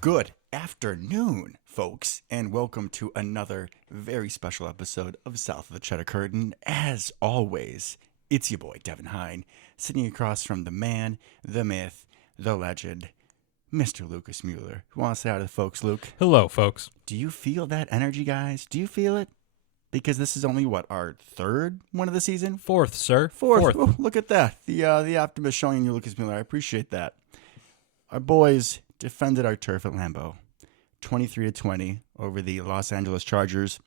Good afternoon, folks, and welcome to another very special episode of South of the Cheddar Curtain. As always, it's your boy, Devin Hine, sitting across from the man, the myth, the legend, Mr. Lucas Mueller. Who wants to say hi to the folks, Luke? Hello, folks. Do you feel that energy, guys? Do you feel it? Because this is only, our third one of the season? Fourth, sir. Fourth. Oh, look at that. The optimist showing in you, Lucas Mueller. I appreciate that. Our boys defended our turf at Lambeau, 23-20 over the Los Angeles Chargers.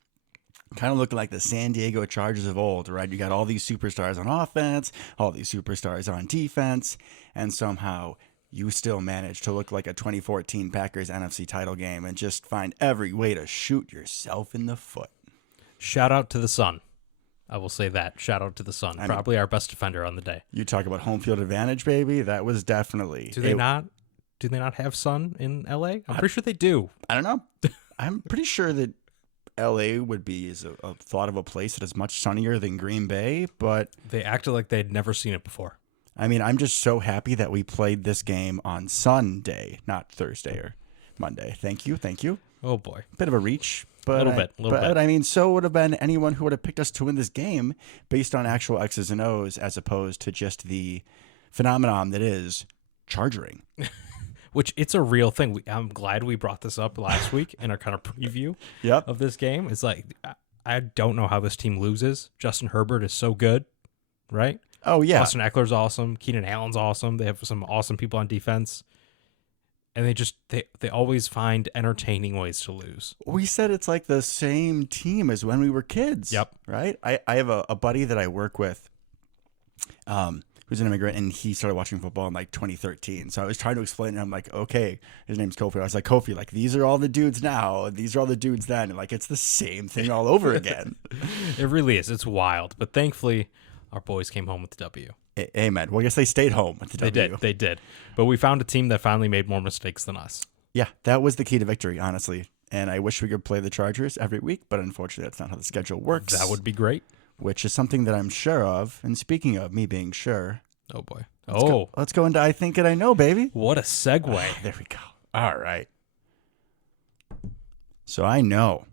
Kind of looking like the San Diego Chargers of old, right? You got all these superstars on offense, all these superstars on defense, and somehow you still managed to look like a 2014 Packers NFC title game and just find every way to shoot yourself in the foot. Shout out to the Sun. I will say that. Shout out to the Sun. Probably our best defender on the day. You talk about home field advantage, baby. That was definitely. Do they not have sun in LA? I'm pretty sure they do. I don't know. I'm pretty sure that LA would be a thought of a place that is much sunnier than Green Bay, but They acted like they'd never seen it before. I mean, I'm just so happy that we played this game on Sunday, not Thursday or Monday. Thank you. Oh, boy. Bit of a reach. But, Little bit. But I mean, so would have been anyone who would have picked us to win this game based on actual X's and O's as opposed to just the phenomenon that is chargering. Which, it's a real thing. I'm glad we brought this up last week in our kind of preview of this game. It's like, I don't know how this team loses. Justin Herbert is so good, right? Oh, yeah. Austin Eckler's awesome. Keenan Allen's awesome. They have some awesome people on defense. And they always find entertaining ways to lose. We said it's like the same team as when we were kids. Yep. Right? I have a buddy that I work with who's an immigrant, and he started watching football in like 2013. So I was trying to explain to him, like, okay, his name's Kofi. I was like, Kofi, like, these are all the dudes now. These are all the dudes then. And like, it's the same thing all over again. It really is. It's wild. But thankfully, our boys came home with the W. Amen. Well, I guess they stayed home with the W. They did. But we found a team that finally made more mistakes than us. Yeah, that was the key to victory, honestly. And I wish we could play the Chargers every week, but unfortunately, that's not how the schedule works. That would be great. Which is something that I'm sure of. And speaking of me being sure. Oh, boy. Let's go into I Think It I Know, baby. What a segue. There we go. All right. So I know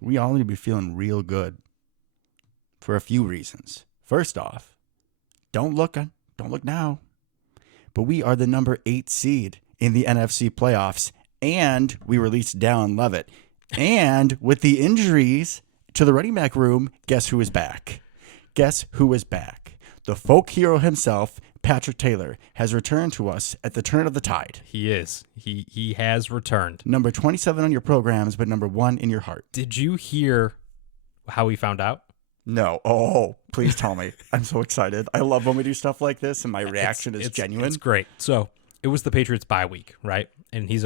we all need to be feeling real good for a few reasons. First off, don't look now. But we are the number 8 seed in the NFC playoffs, and we released Dallin Levitt. And with the injuries to the running back room, guess who is back? Guess who is back? The folk hero himself, Patrick Taylor, has returned to us at the turn of the tide. He is. He has returned. Number 27 on your programs, but number 1 in your heart. Did you hear how he found out? No. Oh, please tell me. I'm so excited. I love when we do stuff like this, and my reaction is genuine. It's great. So it was the Patriots bye week, right? And he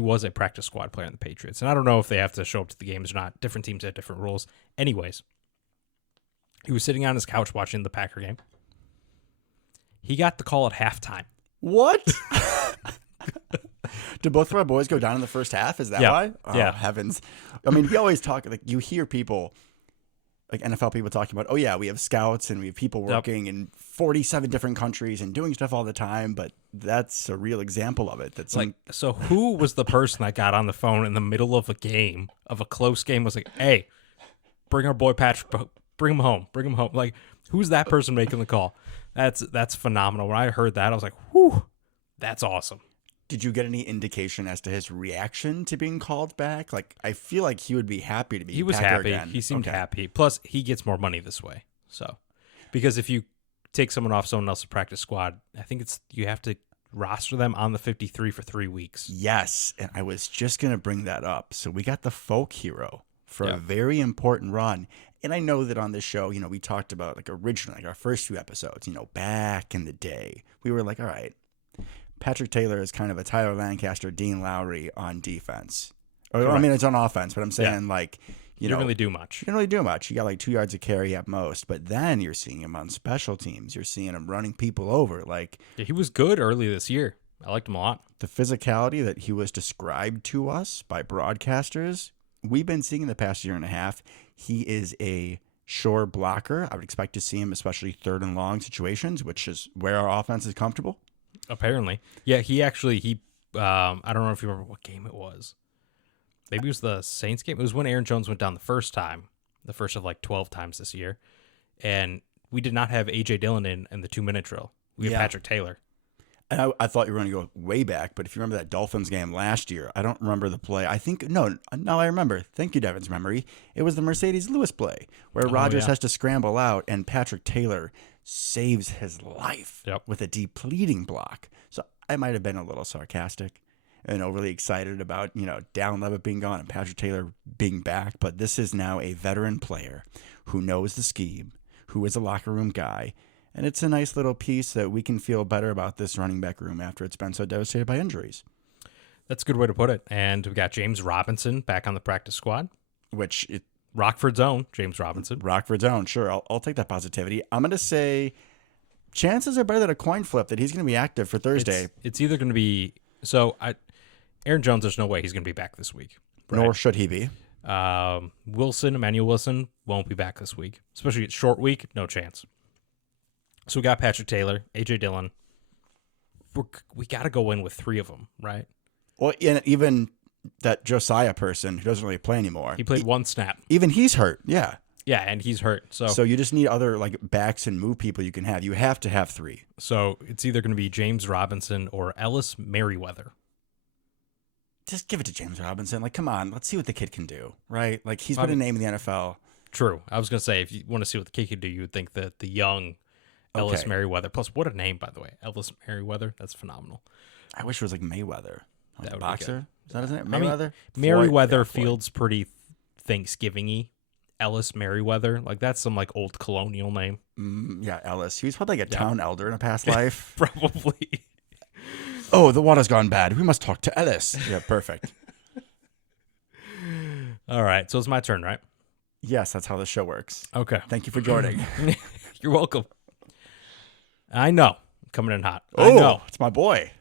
was a practice squad player in the Patriots. And I don't know if they have to show up to the games or not. Different teams have different rules. Anyways, he was sitting on his couch watching the Packer game. He got the call at halftime. What? Did both of our boys go down in the first half? Is that why? Oh, yeah. Heavens. I mean, we always talk, like, you hear people, like NFL people talking about, oh, yeah, we have scouts and we have people working in 47 different countries and doing stuff all the time, but that's a real example of it. That's like, so who was the person that got on the phone in the middle of a game, of a close game, was like, hey, bring our boy Patrick, bring him home. Like, who's that person making the call? That's phenomenal. When I heard that, I was like, whew, that's awesome. Did you get any indication as to his reaction to being called back? Like, I feel like he would be happy to be back. He was happy. Again. He seemed happy. Plus, he gets more money this way. So, because if you take someone off someone else's practice squad, I think you have to roster them on the 53 for 3 weeks. Yes, and I was just going to bring that up. So we got the folk hero for a very important run. And I know that on this show, we talked about, like, originally, like, our first few episodes, back in the day, we were like, all right, Patrick Taylor is kind of a Tyler Lancaster, Dean Lowry on defense. I mean, it's on offense, but I'm saying, like, you don't really do much. You don't really do much. You got like 2 yards of carry at most, but then you're seeing him on special teams. You're seeing him running people over. Like, yeah, he was good early this year. I liked him a lot. The physicality that he was described to us by broadcasters, we've been seeing in the past year and a half. He is a sure blocker. I would expect to see him, especially third and long situations, which is where our offense is comfortable. Apparently. Yeah, he I don't know if you remember what game it was. Maybe it was the Saints game. It was when Aaron Jones went down the first time, the first of like 12 times this year. And we did not have A.J. Dillon in the 2-minute drill. We had Patrick Taylor. And I thought you were going to go way back, but if you remember that Dolphins game last year, I don't remember the play. I think, no, now I remember. Thank you, Devin's memory. It was the Mercedes Lewis play where Rodgers has to scramble out and Patrick Taylor saves his life with a depleting block. So I might have been a little sarcastic and overly excited about, Dallin Levitt being gone and Patrick Taylor being back. But this is now a veteran player who knows the scheme, who is a locker room guy. And it's a nice little piece that we can feel better about this running back room after it's been so devastated by injuries. That's a good way to put it. And we got James Robinson back on the practice squad. Rockford's own James Robinson. Rockford's own, sure. I'll take that positivity. I'm going to say chances are better than a coin flip that he's going to be active for Thursday. It's either going to be... Aaron Jones, there's no way he's going to be back this week. Right? Nor should he be. Emmanuel Wilson won't be back this week. Especially it's short week, no chance. So we got Patrick Taylor, A.J. Dillon. We got to go in with 3 of them, right? Well, and even that Josiah person who doesn't really play anymore. He played 1 snap. Even he's hurt, yeah. Yeah, and he's hurt. So you just need other backs and move people you can have. You have to have 3. So it's either going to be James Robinson or Ellis Merriweather. Just give it to James Robinson. Come on, let's see what the kid can do, right? He's been a name in the NFL. True. I was going to say, if you want to see what the kid can do, you would think that the young Ellis Merriweather. Plus, what a name, by the way. Ellis Merriweather. That's phenomenal. I wish it was Mayweather. That would boxer? Is that his name? Mayweather? Merriweather feels pretty Thanksgiving-y. Ellis Merriweather. That's some old colonial name. Yeah, Ellis. He was probably a town elder in a past life. Probably. Oh, the water's gone bad. We must talk to Ellis. Yeah, perfect. All right. So it's my turn, right? Yes, that's how the show works. Okay. Thank you for joining. You're welcome. I know. Coming in hot. Oh, I know. It's my boy.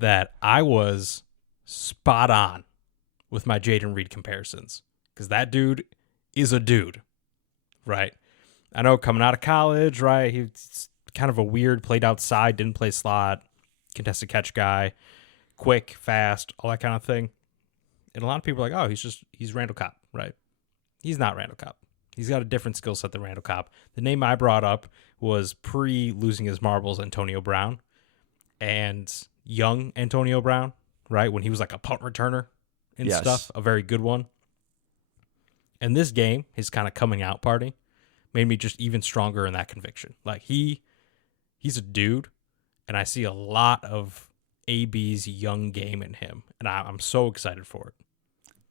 That I was spot on with my Jaden Reed comparisons. Because that dude is a dude. Right? I know coming out of college, right? He's kind of a weird, played outside, didn't play slot, contested catch guy, quick, fast, all that kind of thing. And a lot of people are like, oh, he's Randall Cobb, right? He's not Randall Cobb. He's got a different skill set than Randall Cobb. The name I brought up was pre-losing his marbles Antonio Brown and young Antonio Brown, right? When he was a punt returner and stuff, a very good one. And this game, his kind of coming out party, made me just even stronger in that conviction. He's a dude, and I see a lot of AB's young game in him, and I'm so excited for it.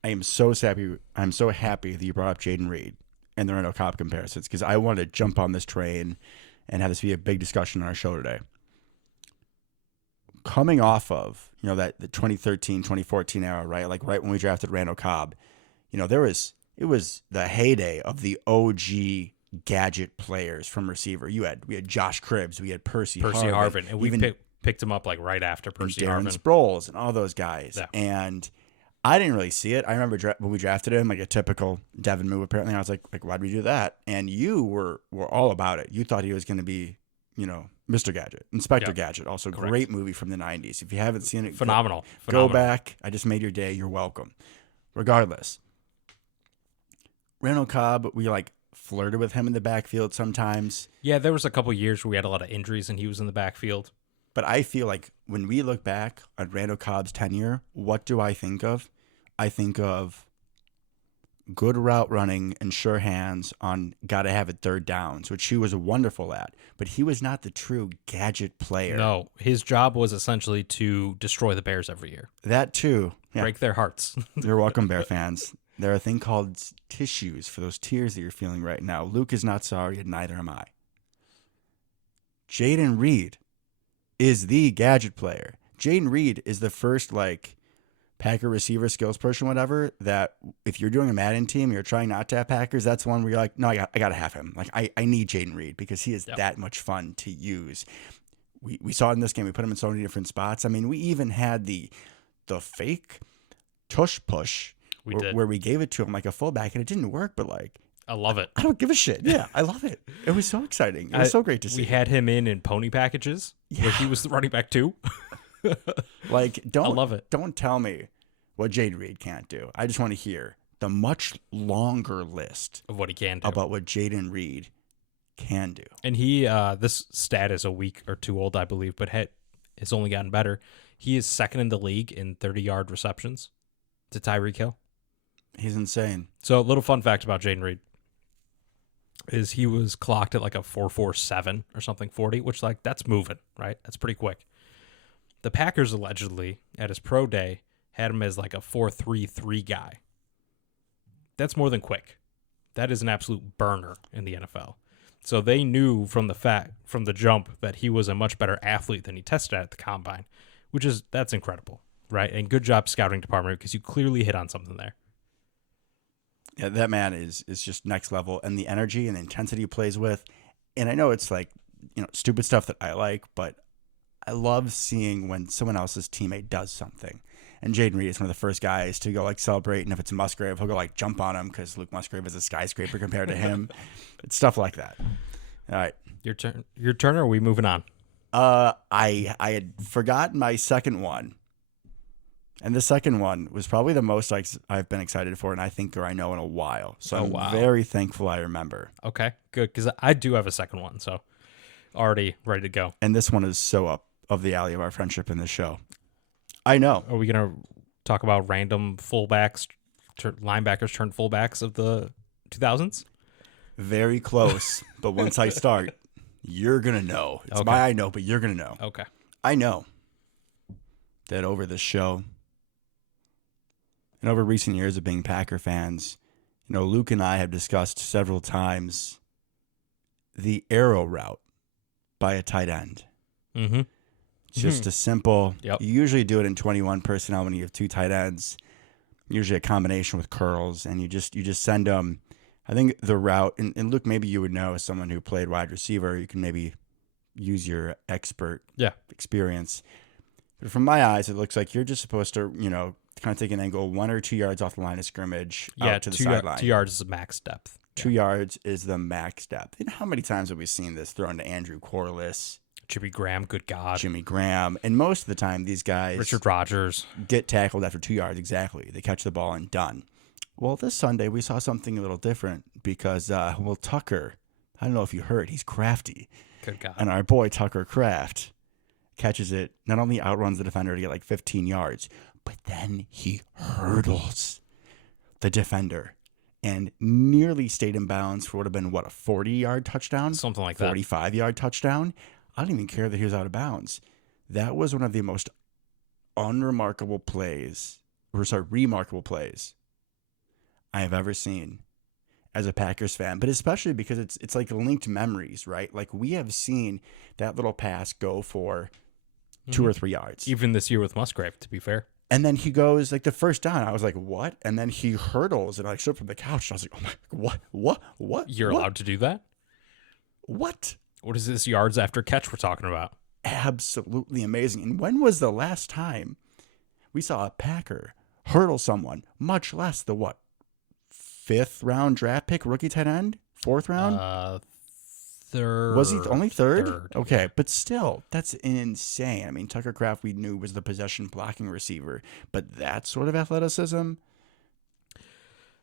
I am so happy. I'm so happy that you brought up Jaden Reed and the Randall Cobb comparisons because I wanted to jump on this train and have this be a big discussion on our show today. Coming off of the 2013, 2014 era, right? Right when we drafted Randall Cobb, it was the heyday of the OG gadget players from receiver. We had Josh Cribbs, we had Percy Harvin, and we picked him up right after Percy Darren Harvin. Sproles and all those guys. Yeah. And I didn't really see it. I remember when we drafted him, a typical Devin move. Apparently, I was like, why'd we do that? And you were all about it. You thought he was going to be, Mr. Gadget, Inspector Gadget. Also, correct. Great movie from the '90s. If you haven't seen it, phenomenal. Go back. I just made your day. You're welcome. Regardless, Randall Cobb, we flirted with him in the backfield sometimes. Yeah, there was a couple years where we had a lot of injuries and he was in the backfield. But I feel like when we look back on Randall Cobb's tenure, what do I think of? I think of good route running and sure hands on gotta have it third downs, which he was wonderful at. But he was not the true gadget player. No, his job was essentially to destroy the Bears every year. That too. Yeah. Break their hearts. You're welcome, Bear fans. There are a thing called tissues for those tears that you're feeling right now. Luke is not sorry, and neither am I. Jaden Reed is the gadget player. Jaden Reed is the first Packer receiver skills person, whatever, that if you're doing a Madden team, you're trying not to have Packers, that's one where you're like, no, I got to have him. I need Jaden Reed because he is that much fun to use. We saw it in this game. We put him in so many different spots. I mean, we even had the fake tush push where we gave it to him like a fullback, and it didn't work, but I love it. I don't give a shit. Yeah, I love it. It was so exciting. It was so great to see. We had him in pony packages where he was the running back too. Like, I love it. Don't tell me what Jaden Reed can't do. I just want to hear the much longer list Of what he can do. about what Jaden Reed can do. And he, this stat is a week or two old, I believe, but it's only gotten better. He is second in the league in 30-yard receptions to Tyreek Hill. He's insane. So a little fun fact about Jaden Reed is he was clocked at like a 4.47 or something 40, which like that's moving, right? That's pretty quick. The Packers allegedly at his pro day had him as like a 4.33 guy. That's more than quick. That is an absolute burner in the NFL. So they knew from the jump that he was a much better athlete than he tested at the combine, that's incredible, right? And good job scouting department because you clearly hit on something there. Yeah, that man is just next level, and the energy and the intensity he plays with. And I know it's like, stupid stuff that I like, but I love seeing when someone else's teammate does something. And Jaden Reed is one of the first guys to go like celebrate. And if it's Musgrave, he'll go like jump on him because Luke Musgrave is a skyscraper compared to him. It's stuff like that. All right. Your turn, or are we moving on? I had forgotten my second one. And the second one was probably the most I've been excited for, and I think or I know in a while. So I'm very thankful I remember. Okay, good, because I do have a second one, so already ready to go. And this one is so up of the alley of our friendship in this show. I know. Are we going to talk about random linebackers turned fullbacks of the 2000s? Very close, but once I start, you're going to know. It's okay. I know, but you're going to know. Okay. I know that over this show and over recent years of being Packer fans, Luke and I have discussed several times the arrow route by a tight end. Mm-hmm. Just a simple, Yep. You usually do it in 21 personnel when you have two tight ends, usually a combination with curls, and you just send them. I think the route, and Luke, maybe you would know as someone who played wide receiver, you can maybe use your expert experience. But from my eyes, it looks like you're just supposed to, kind of take an angle 1 or 2 yards off the line of scrimmage out to the sideline. 2 yards is the max depth. 2 yards is the max depth. And how many times have we seen this thrown to Andrew Corliss? Jimmy Graham, good God. Jimmy Graham. And most of the time, these guys Richard Rodgers get tackled after 2 yards. Exactly. They catch the ball and done. Well, this Sunday, we saw something a little different because, Tucker, I don't know if you heard, he's crafty. Good God. And our boy, Tucker Kraft, catches it, not only outruns the defender to get like 15 yards, but then he hurdles the defender and nearly stayed in bounds for what would have been, a 40-yard touchdown? Something like that. 45-yard touchdown? I don't even care that he was out of bounds. That was one of the most remarkable plays I have ever seen as a Packers fan, but especially because it's like linked memories, right? Like we have seen that little pass go for 2 or 3 yards. Even this year with Musgrave, to be fair. And then he goes like the first down. I was like, what? And then he hurdles and I stood up from the couch. And I was like, oh my, what? You're allowed to do that? What? What is this yards after catch we're talking about? Absolutely amazing. And when was the last time we saw a Packer hurdle someone, much less the 5th round draft pick, rookie tight end? 4th round? Third. Was he only third? Third. Okay, but still, that's insane. I mean, Tucker Kraft we knew was the possession blocking receiver, but that sort of athleticism,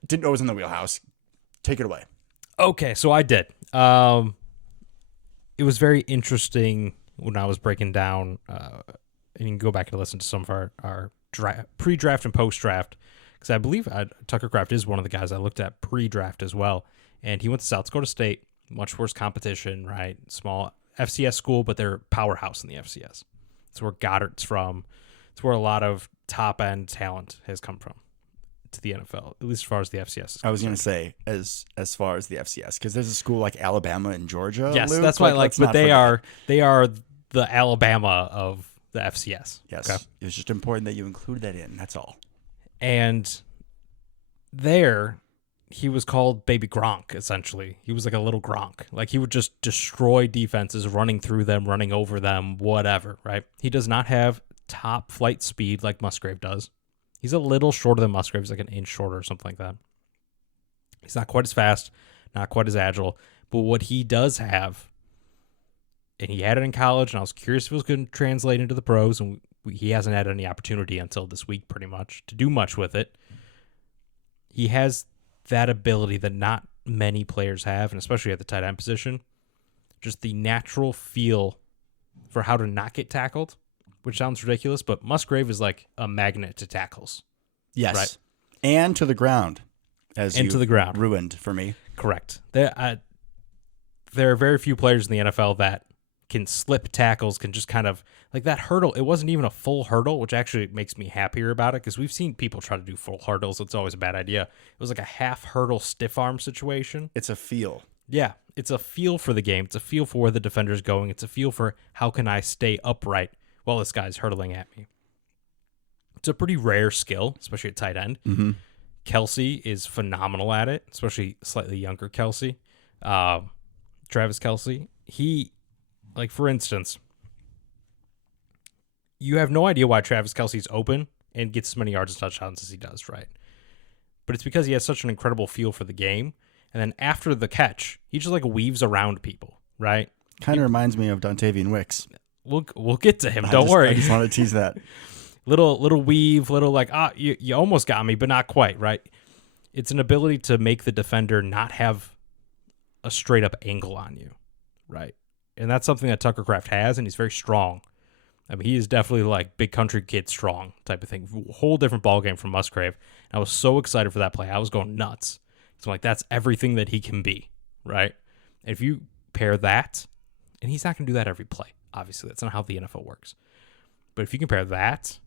didn't know it was in the wheelhouse. Take it away. Okay, so I did. It was very interesting when I was breaking down, and you can go back and listen to some of our pre-draft and post-draft, because I believe Tucker Kraft is one of the guys I looked at pre-draft as well, and he went to South Dakota State, much worse competition, right? Small FCS school, but they're powerhouse in the FCS. It's where Goddard's from. It's where a lot of top-end talent has come from to the NFL, at least as far as the FCS. I was going to say as far as the FCS, because there's a school like Alabama and Georgia. Yes, Luke, that's why I like, but they are the Alabama of the FCS. Yes, okay? It's just important that you include that in. That's all. And there, he was called Baby Gronk, essentially. He was like a little Gronk. Like, he would just destroy defenses, running through them, running over them, whatever, right? He does not have top flight speed like Musgrave does. He's a little shorter than Musgrave. He's like an inch shorter or something like that. He's not quite as fast, not quite as agile, but what he does have, and he had it in college, and I was curious if it was going to translate into the pros, and he hasn't had any opportunity until this week pretty much to do much with it. He has that ability that not many players have, and especially at the tight end position, just the natural feel for how to not get tackled, which sounds ridiculous, but Musgrave is like a magnet to tackles. Yes. Right. And to the ground, And to the ground. ruined for me. Correct. There are very few players in the NFL that can slip tackles, can just kind of, like that hurdle, it wasn't even a full hurdle, which actually makes me happier about it, because we've seen people try to do full hurdles. It's always a bad idea. It was like a half hurdle stiff arm situation. It's a feel. Yeah, it's a feel for the game. It's a feel for where the defender's going. It's a feel for how can I stay upright while this guy's hurtling at me. It's a pretty rare skill, especially at tight end. Mm-hmm. Kelsey is phenomenal at it, especially slightly younger Kelsey. Travis Kelsey. He, like, for instance, you have no idea why Travis Kelsey's open and gets as many yards and touchdowns as he does, right? But it's because he has such an incredible feel for the game. And then after the catch, he just like weaves around people, right? Kind of reminds me of Dontavian Wicks. We'll get to him. Don't worry. I just want to tease that. little weave, little like, you almost got me, but not quite, right? It's an ability to make the defender not have a straight up angle on you, right? And that's something that Tucker Kraft has, and he's very strong. I mean, he is definitely like big country kid strong type of thing. Whole different ball game from Musgrave. And I was so excited for that play. I was going nuts. So I'm like, that's everything that he can be, right? And if you pair that, and he's not going to do that every play. Obviously, that's not how the NFL works. But if you compare that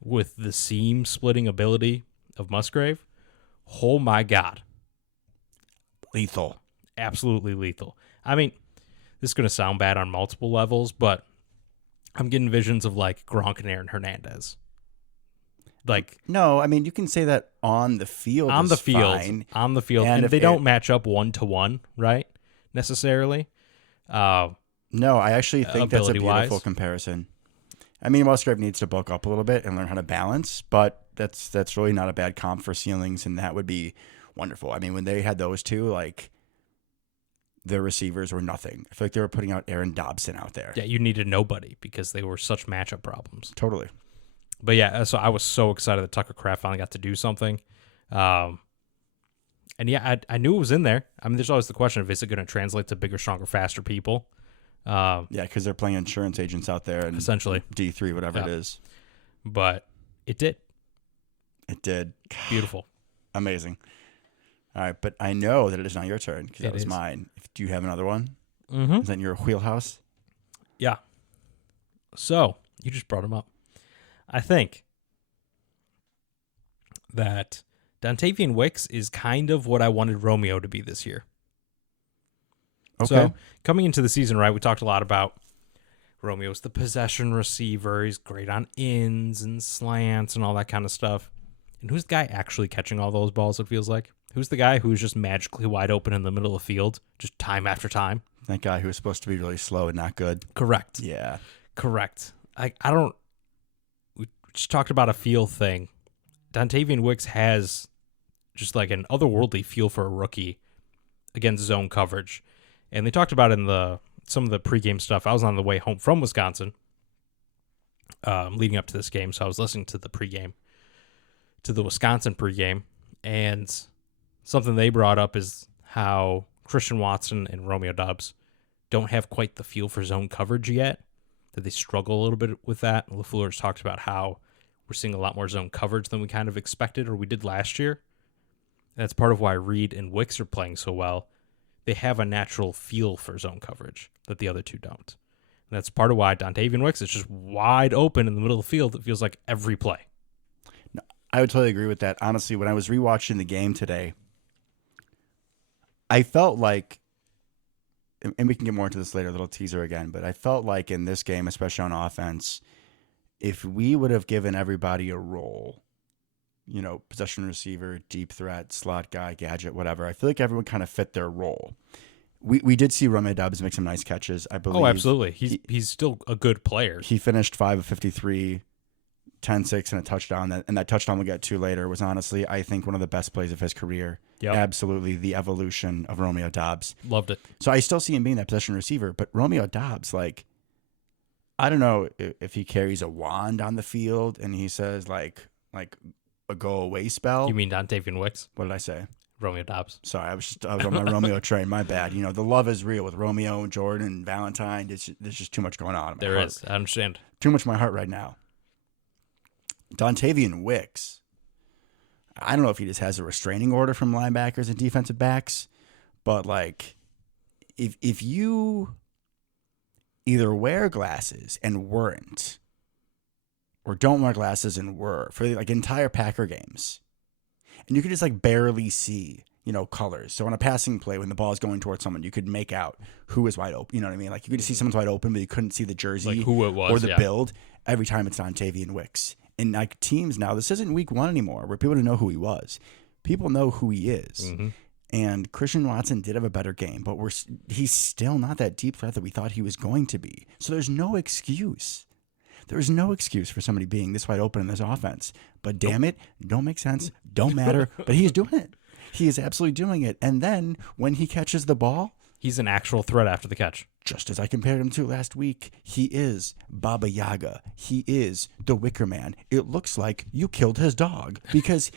with the seam splitting ability of Musgrave, oh my God. Lethal. Absolutely lethal. I mean, this is going to sound bad on multiple levels, but I'm getting visions of like Gronk and Aaron Hernandez. Like, no, I mean, you can say that on the field. On the field. Fine. On the field. And they don't match up 1-to-1, right? Necessarily. No, I actually think that's a beautiful ability-wise. comparison. I mean, Musgrave needs to bulk up a little bit and learn how to balance, but that's really not a bad comp for ceilings, and that would be wonderful. I mean, when they had those two, like, their receivers were nothing. I feel like they were putting out Aaron Dobson out there. Yeah, you needed nobody because they were such matchup problems. Totally. But yeah, so I was so excited that Tucker Kraft finally got to do something. And yeah, I knew it was in there. I mean, there's always the question of, is it going to translate to bigger, stronger, faster people? Yeah, because they're playing insurance agents out there and essentially D3, whatever it is. But it did. It did. Beautiful. Amazing. All right, but I know that it is not your turn because that was is. mine. Do you have another one? Mm-hmm. Is that in your wheelhouse? Yeah. So, you just brought him up. I think that Dontavian Wicks is kind of what I wanted Romeo to be this year. Okay. So, coming into the season, right, we talked a lot about Romeo's the possession receiver. He's great on ins and slants and all that kind of stuff. And who's the guy actually catching all those balls, it feels like? Who's the guy who's just magically wide open in the middle of the field, just time after time? That guy who was supposed to be really slow and not good. Correct. Yeah. Correct. We just talked about a feel thing. Dontavian Wicks has just like an otherworldly feel for a rookie against zone coverage. And they talked about in some of the pregame stuff. I was on the way home from Wisconsin leading up to this game, so I was listening to the pregame, to the Wisconsin pregame, and something they brought up is how Christian Watson and Romeo Doubs don't have quite the feel for zone coverage yet, that they struggle a little bit with that. LaFleur's talked about how we're seeing a lot more zone coverage than we kind of expected or we did last year. That's part of why Reed and Wicks are playing so well. They have a natural feel for zone coverage that the other two don't. And that's part of why Dontavian Wicks is just wide open in the middle of the field. It feels like every play. No, I would totally agree with that. Honestly, when I was rewatching the game today, I felt like, and we can get more into this later, a little teaser again, but I felt like in this game, especially on offense, if we would have given everybody a role, possession receiver, deep threat, slot guy, gadget, whatever, I feel like everyone kind of fit their role. We did see Romeo Doubs make some nice catches, I believe. Oh, absolutely. He's still a good player. He finished 5 of 53, 10-6 and a touchdown. And that touchdown we'll get to later was honestly, I think, one of the best plays of his career. Yep. Absolutely the evolution of Romeo Doubs. Loved it. So I still see him being that possession receiver, but Romeo Doubs, like, I don't know if he carries a wand on the field and he says like a go away spell. You mean Dontavian Wicks? What did I say? Romeo Doubs. Sorry, I was on my Romeo train. My bad. You know, the love is real with Romeo and Jordan and Valentine. There's just too much going on in my heart. I understand. Too much in my heart right now. Dontavian Wicks. I don't know if he just has a restraining order from linebackers and defensive backs, but like, if you either wear glasses and weren't, or don't wear glasses and were for like entire Packer games, and you could just like barely see, you know, colors. So on a passing play, when the ball is going towards someone, you could make out who is wide open. You know what I mean? Like you could just see someone's wide open, but you couldn't see the jersey, Like who it was, or the build. Every time it's Dontavian Wicks. And like teams now, this isn't week 1 anymore where people don't know who he was. People know who he is. Mm-hmm. And Christian Watson did have a better game, but he's still not that deep threat that we thought he was going to be. So there's no excuse. There's no excuse for somebody being this wide open in this offense. But damn it, don't make sense, don't matter. But he's doing it. He is absolutely doing it. And then when he catches the ball, he's an actual threat after the catch. Just as I compared him to last week, he is Baba Yaga. He is the Wicker Man. It looks like you killed his dog because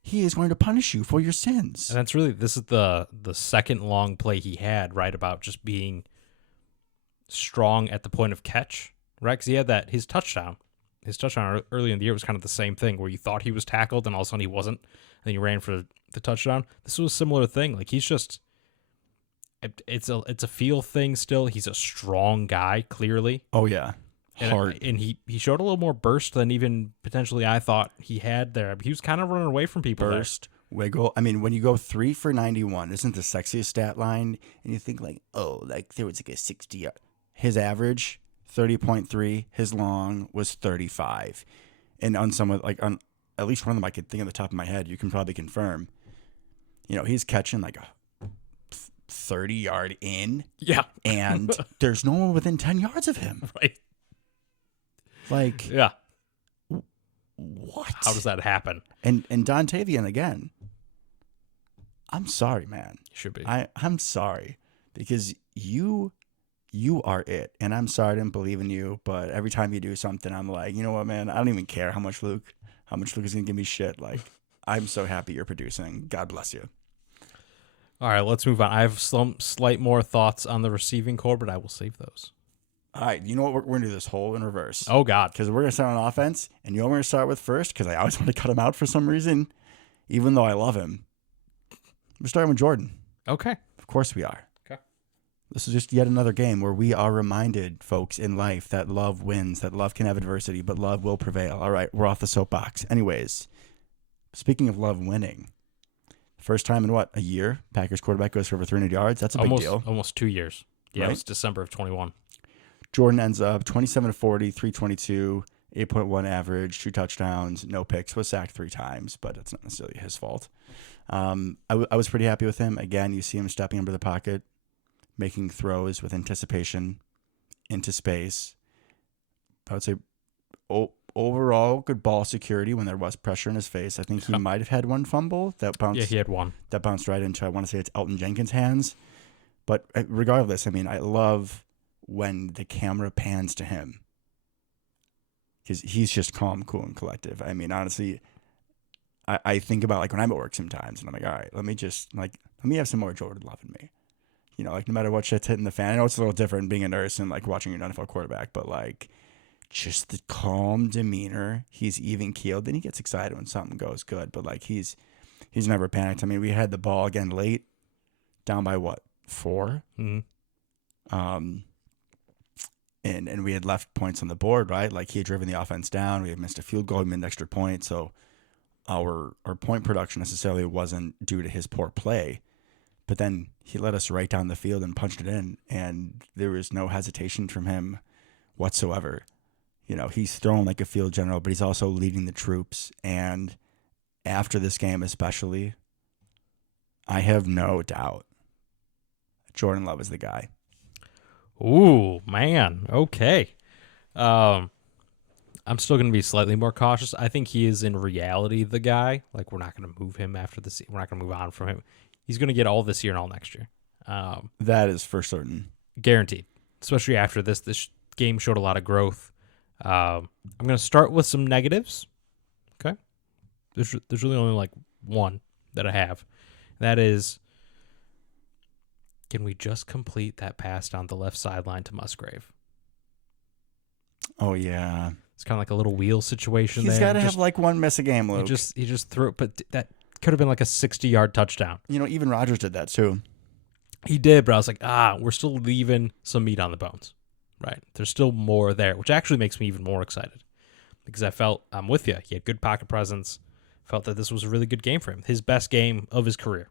he is going to punish you for your sins. And that's really, this is the second long play he had, right, about just being strong at the point of catch, right? Because he had his touchdown early in the year was kind of the same thing where you thought he was tackled and all of a sudden he wasn't, and then he ran for the touchdown. This was a similar thing. Like he's just, it's a feel thing still. He's a strong guy, clearly. Oh, yeah. Hard. And he showed a little more burst than even potentially I thought he had there. He was kind of running away from people. Burst, wiggle. I mean, when you go 3 for 91, isn't the sexiest stat line? And you think like, oh, like there was like a 60. His average, 30.3. His long was 35. And on on at least one of them I could think of the top of my head, you can probably confirm. You know, he's catching like a 30-yard in. Yeah. And there's no one within 10 yards of him. Right. Like, yeah. What? How does that happen? And Dontavian again. I'm sorry, man. Should be. I'm sorry because you are it, and I'm sorry I didn't believe in you. But every time you do something, I'm like, you know what, man? I don't even care how much Luke is gonna give me shit. Like, I'm so happy you're producing. God bless you. All right, let's move on. I have some slight more thoughts on the receiving core, but I will save those. All right, you know what? We're going to do this whole in reverse. Oh, God. Because we're going to start on offense, and you know what we're going to start with first? Because I always want to cut him out for some reason, even though I love him. We're starting with Jordan. Okay. Of course we are. Okay. This is just yet another game where we are reminded, folks, in life that love wins, that love can have adversity, but love will prevail. All right, we're off the soapbox. Anyways, speaking of love winning, first time in a year, Packers quarterback goes for over 300 yards. That's a big deal. Almost 2 years. Yeah, right? It was December of 21. Jordan ends up 27-40, 322, 8.1 average, 2 touchdowns, no picks, was sacked 3 times, but it's not necessarily his fault. I was pretty happy with him. Again, you see him stepping into the pocket, making throws with anticipation into space. I would say overall good ball security when there was pressure in his face. I think he might have had one fumble that bounced. Yeah, he had one. That bounced right into, I want to say it's Elton Jenkins' hands. But regardless, I mean, I love when the camera pans to him because he's just calm, cool, and collective. I mean, honestly, I think about like when I'm at work sometimes and I'm like, all right, let me have some more Jordan love in me. You know, like no matter what shit's hitting the fan. I know it's a little different being a nurse and like watching an NFL quarterback, but like just the calm demeanor. He's even keeled. Then he gets excited when something goes good, but like he's never panicked. I mean, we had the ball again late, down by 4? Mm-hmm. And we had left points on the board, right? Like he had driven the offense down. We had missed a field goal, we missed an extra point. So our point production necessarily wasn't due to his poor play. But then he led us right down the field and punched it in. And there was no hesitation from him whatsoever. You know, he's thrown like a field general, but he's also leading the troops. And after this game especially, I have no doubt Jordan Love is the guy. Ooh, man. Okay. I'm still going to be slightly more cautious. I think he is in reality the guy. Like, we're not going to move him after this. We're not going to move on from him. He's going to get all this year and all next year. That is for certain. Guaranteed. Especially after this. This game showed a lot of growth. I'm going to start with some negatives. Okay? There's really only like one that I have. That is, can we just complete that pass down the left sideline to Musgrave? Oh, yeah. It's kind of like a little wheel situation there. He's got to have like one miss a game, Luke. He just threw it, but that could have been like a 60-yard touchdown. Even Rodgers did that too. He did, but I was like, we're still leaving some meat on the bones, right? There's still more there, which actually makes me even more excited because I'm with you. He had good pocket presence. Felt that this was a really good game for him. His best game of his career.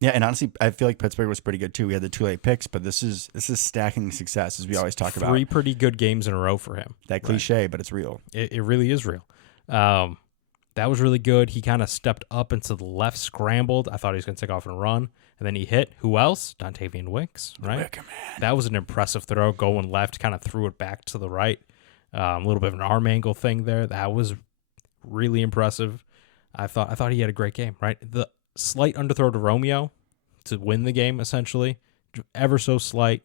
Yeah, and honestly, I feel like Pittsburgh was pretty good too. We had the 2 late picks, but this is stacking success, as we always talk about. 3 pretty good games in a row for him. That cliche, but it's real. It really is real. That was really good. He kind of stepped up into the left, scrambled. I thought he was going to take off and run, and then he hit. Who else? Dontavian Wicks, right? Wicker man. That was an impressive throw, going left, kind of threw it back to the right. A little bit of an arm angle thing there. That was really impressive. I thought he had a great game, right? The slight underthrow to Romeo to win the game, essentially. Ever so slight.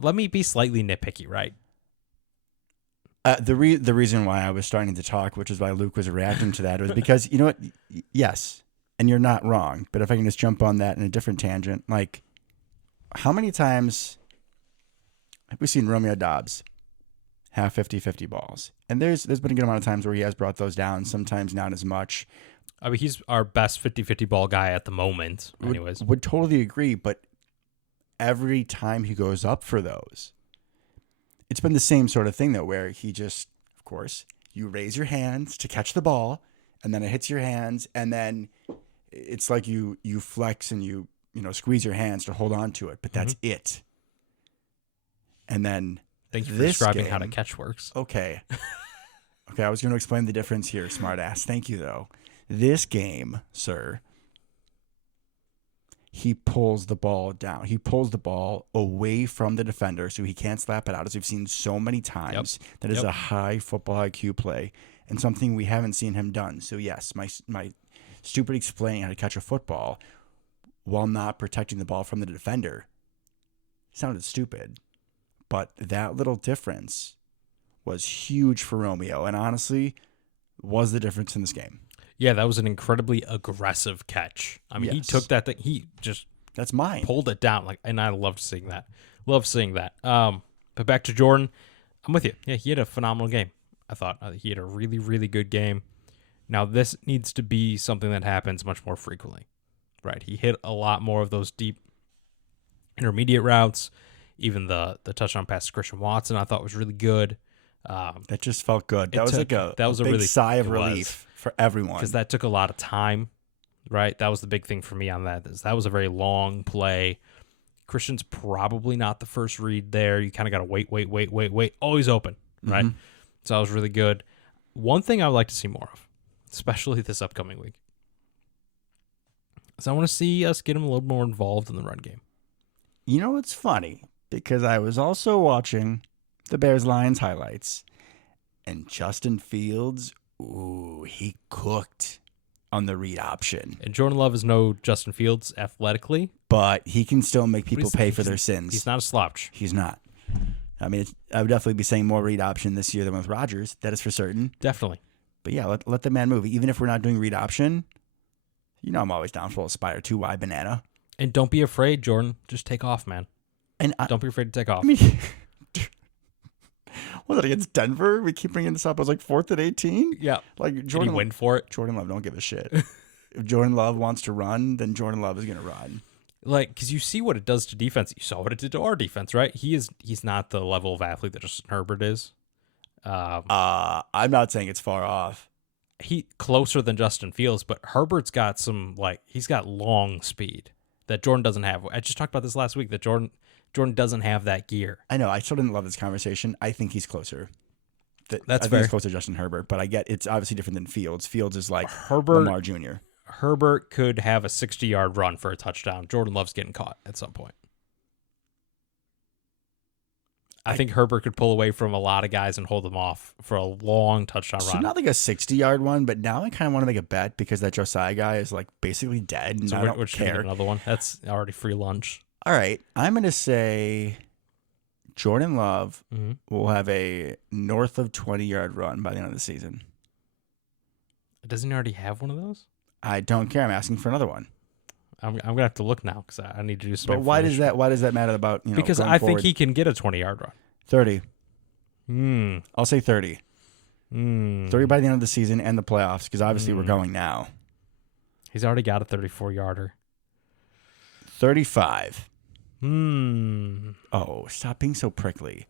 Let me be slightly nitpicky, right? The reason why I was starting to talk, which is why Luke was reacting to that, was because, you know what? Yes, and you're not wrong. But if I can just jump on that in a different tangent, like, how many times have we seen Romeo Dobbs have 50-50 balls? And there's been a good amount of times where he has brought those down, sometimes not as much. I mean, he's our best 50-50 ball guy at the moment, anyways. Would totally agree, but every time he goes up for those, it's been the same sort of thing, though, where he just, of course, you raise your hands to catch the ball, and then it hits your hands, and then it's like you flex and you squeeze your hands to hold on to it, but that's it. And then thank you for describing how the catch works. Okay. Okay, I was going to explain the difference here, smartass. Thank you, though. This game, sir, he pulls the ball down. He pulls the ball away from the defender so he can't slap it out, as we've seen so many times. Yep. That is a high football IQ play and something we haven't seen him done. So, yes, my stupid explaining how to catch a football while not protecting the ball from the defender sounded stupid. But that little difference was huge for Romeo, and honestly, was the difference in this game. Yeah, that was an incredibly aggressive catch. I mean, He took that thing. He just that's mine. Pulled it down, and I loved seeing that. But back to Jordan, I'm with you. Yeah, he had a phenomenal game. I thought he had a really, really good game. Now this needs to be something that happens much more frequently, right? He hit a lot more of those deep intermediate routes. Even the touchdown pass to Christian Watson, I thought was really good. That just felt good. That was a big really sigh of relief for everyone, because that took a lot of time, right? That was the big thing for me on that. That was a very long play. Christian's probably not the first read there. You kind of got to wait. Always open, right? Mm-hmm. So that was really good. One thing I would like to see more of, especially this upcoming week, is I want to see us get him a little more involved in the run game. You know, it's funny because I was also watching the Bears-Lions highlights, and Justin Fields, he cooked on the read option. And Jordan Love is no Justin Fields athletically, but he can still make people pay for their sins. He's not a slouch. He's not. I mean, I would definitely be saying more read option this year than with Rodgers. That is for certain. Definitely. But yeah, let the man move. Even if we're not doing read option, I'm always down for a Spire 2 wide banana. And don't be afraid, Jordan. Just take off, man. And don't be afraid to take off. I mean, was it against Denver? We keep bringing this up. It was like 4th and 18. Yeah. Like Jordan. Did he win for it? Jordan Love don't give a shit. If Jordan Love wants to run, then Jordan Love is going to run. Like, because you see what it does to defense. You saw what it did to our defense, right? He's not the level of athlete that Justin Herbert is. I'm not saying it's far off. He closer than Justin Fields, but Herbert's got he's got long speed that Jordan doesn't have. I just talked about this last week, that Jordan doesn't have that gear. I know. I still didn't love this conversation. I think he's closer. That's fair. He's closer to Justin Herbert, but I get it's obviously different than Fields. Fields is like Lamar Jr. Herbert could have a 60-yard run for a touchdown. Jordan Love's getting caught at some point. I think Herbert could pull away from a lot of guys and hold them off for a long touchdown So run. not like a 60-yard one, but now I kind of want to make a bet because that Josiah guy is like basically dead, and So I we're don't just gonna get care. another one. That's already free lunch. All right, I'm gonna say Jordan Love Mm-hmm. will have a north of 20-yard run by the end of the season. Doesn't he already have one of those? I don't care. I'm asking for another one. I'm gonna have to look now because I need to do some. But why does information. that matter about Because going I forward? think he can get a 20-yard run. 30. Hmm. I'll say 30. 30 by the end of the season and the playoffs because obviously we're going now. He's already got a 34-yarder. 35. Oh, stop being so prickly.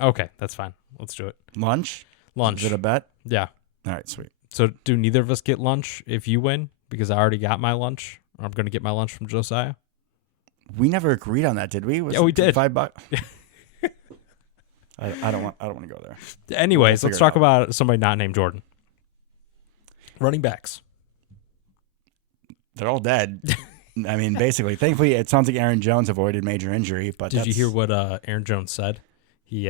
Okay, that's fine. Let's do it. Lunch? Lunch. Is it a bet? Yeah. All right, sweet. So do neither of us get lunch if you win? Because I already got my lunch. I'm going to get my lunch from Josiah. We never agreed on that, did we? Yeah, we did. $5. I don't want to go there. Anyways, We'll let's figure it talk about somebody not named Jordan. Running backs. They're all dead. I mean, basically. Thankfully, it sounds like Aaron Jones avoided major injury. But Did you hear what Aaron Jones said? He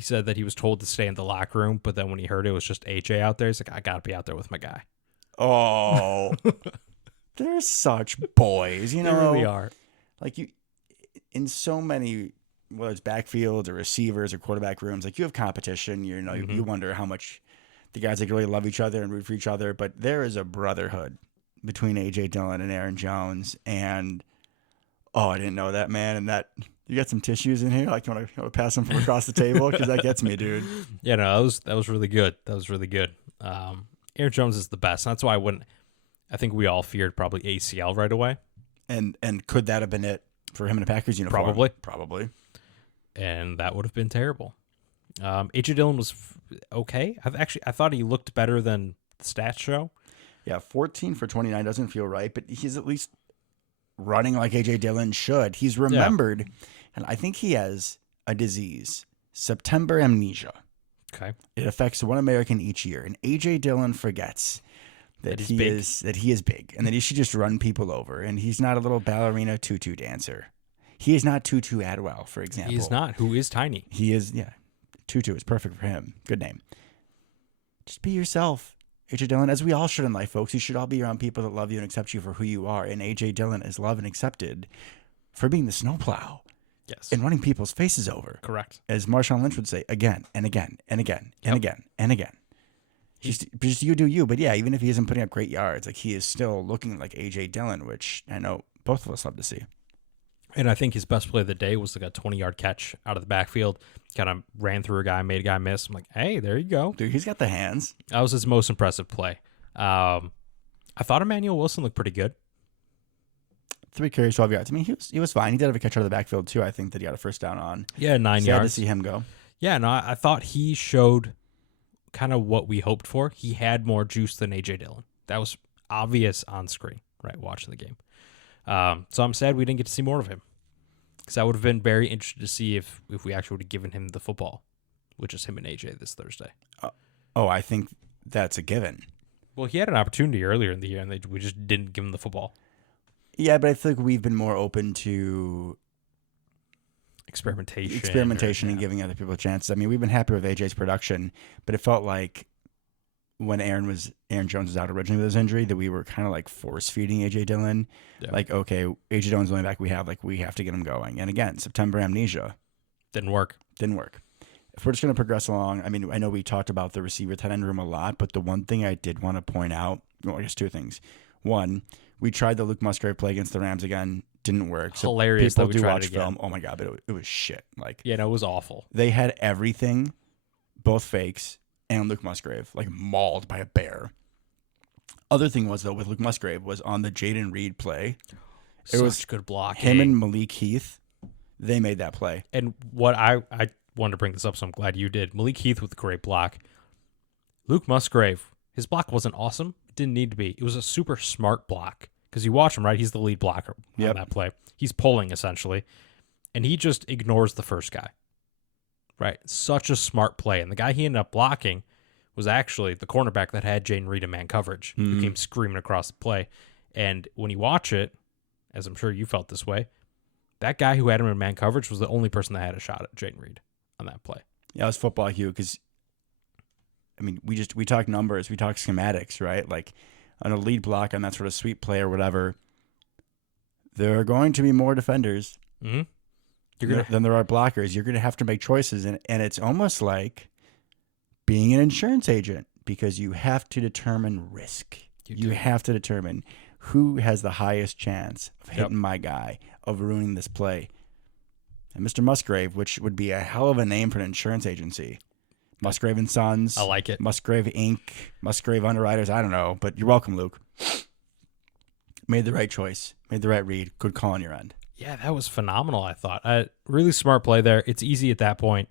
said that he was told to stay in the locker room, but then when he heard it was just AJ out there, he's like, I got to be out there with my guy. Oh, they're such boys. They really are. Like you, in so many, whether it's backfields or receivers or quarterback rooms, like you have competition. You wonder how much the guys like really love each other and root for each other. But there is a brotherhood between AJ Dillon and Aaron Jones. And I didn't know that, man. And that you got some tissues in here. Like you want to pass them from across the table because that gets me, dude. Yeah, no, that was really good. That was really good. Aaron Jones is the best. That's why I think we all feared probably ACL right away. And could that have been it for him in a Packers uniform? Probably. And that would have been terrible. AJ Dillon was okay. I thought he looked better than the stats show. Yeah, 14 for 29 doesn't feel right, but he's at least running like AJ Dillon should. He's remembered, and I think he has a disease, September amnesia. Okay. It affects one American each year, and AJ Dillon forgets that he is big and that he should just run people over, and he's not a little ballerina tutu dancer. He is not Tutu Atwell, for example. He is not, who is tiny. He is, Tutu is perfect for him. Good name. Just be yourself, AJ Dillon, as we all should in life, folks. You should all be around people that love you and accept you for who you are, and AJ Dillon is loved and accepted for being the snowplow. Yes. And running people's faces over. Correct. As Marshawn Lynch would say, again and again and again and again and again. Just you do you. But yeah, even if he isn't putting up great yards, like he is still looking like AJ Dillon, which I know both of us love to see. And I think his best play of the day was like a 20-yard catch out of the backfield. Kind of ran through a guy, made a guy miss. I'm like, hey, there you go. Dude, he's got the hands. That was his most impressive play. I thought Emmanuel Wilson looked pretty good. 3 carries, 12 yards. I mean, he was fine. He did have a catch out of the backfield, too, I think, that he got a first down on. Yeah, 9 Sad yards. to see him go. Yeah, no, I thought he showed kind of what we hoped for. He had more juice than A.J. Dillon. That was obvious on screen, right, watching the game. So I'm sad we didn't get to see more of him, because I would have been very interested to see if we actually would have given him the football, which is him and A.J. this Thursday. I think that's a given. Well, he had an opportunity earlier in the year, and we just didn't give him the football. Yeah, but I feel like we've been more open to experimentation and giving other people chances. I mean, we've been happy with AJ's production, but it felt like when Aaron Jones was out originally with his injury, that we were kind of like force feeding AJ Dillon. Yeah. Like, okay, AJ Dillon's the only back we have. Like, we have to get him going. And again, September amnesia didn't work. If we're just going to progress along, I mean, I know we talked about the receiver tight end room a lot, but the one thing I did want to point out, well, I guess 2 things. One, we tried the Luke Musgrave play against the Rams again. Didn't work. So hilarious that we tried it again. Film. Oh my god, but it was shit. Like, yeah, no, it was awful. They had everything, both fakes and Luke Musgrave, like mauled by a bear. Other thing was though with Luke Musgrave was on the Jaden Reed play. It was good block. Him and Malik Heath, they made that play. And what I wanted to bring this up, so I'm glad you did. Malik Heath with a great block. Luke Musgrave, his block wasn't awesome. It didn't need to be. It was a super smart block. Because you watch him, right? He's the lead blocker on that play. He's pulling, essentially. And he just ignores the first guy. Right? Such a smart play. And the guy he ended up blocking was actually the cornerback that had Jaden Reed in man coverage, who came screaming across the play. And when you watch it, as I'm sure you felt this way, that guy who had him in man coverage was the only person that had a shot at Jaden Reed on that play. Yeah, it was football IQ because, I mean, we talk numbers, we talk schematics, right? Like an elite block on that sort of sweep play or whatever, there are going to be more defenders than there are blockers. You're going to have to make choices, and it's almost like being an insurance agent because you have to determine risk. You have to determine who has the highest chance of hitting my guy, of ruining this play. And Mr. Musgrave, which would be a hell of a name for an insurance agency. Musgrave and Sons. I like it. Musgrave Inc., Musgrave Underwriters. I don't know, but you're welcome, Luke. Made the right choice. Made the right read. Good call on your end. Yeah, that was phenomenal, I thought. Really smart play there. It's easy at that point,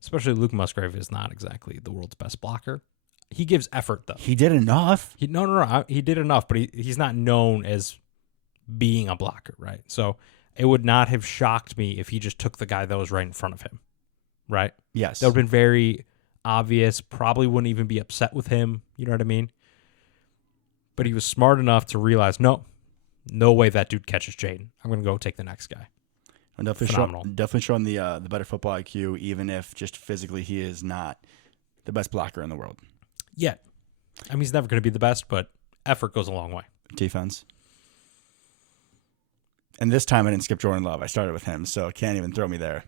especially Luke Musgrave is not exactly the world's best blocker. He gives effort, though. He did enough. No. He did enough, but he's not known as being a blocker, right? So it would not have shocked me if he just took the guy that was right in front of him, right? Yes. That would have been very obvious. Probably wouldn't even be upset with him. You know what I mean? But he was smart enough to realize, no way that dude catches Jaden. I'm going to go take the next guy. And definitely showing the better football IQ, even if just physically he is not the best blocker in the world. Yet. I mean, he's never going to be the best, but effort goes a long way. Defense. And this time I didn't skip Jordan Love. I started with him, so can't even throw me there.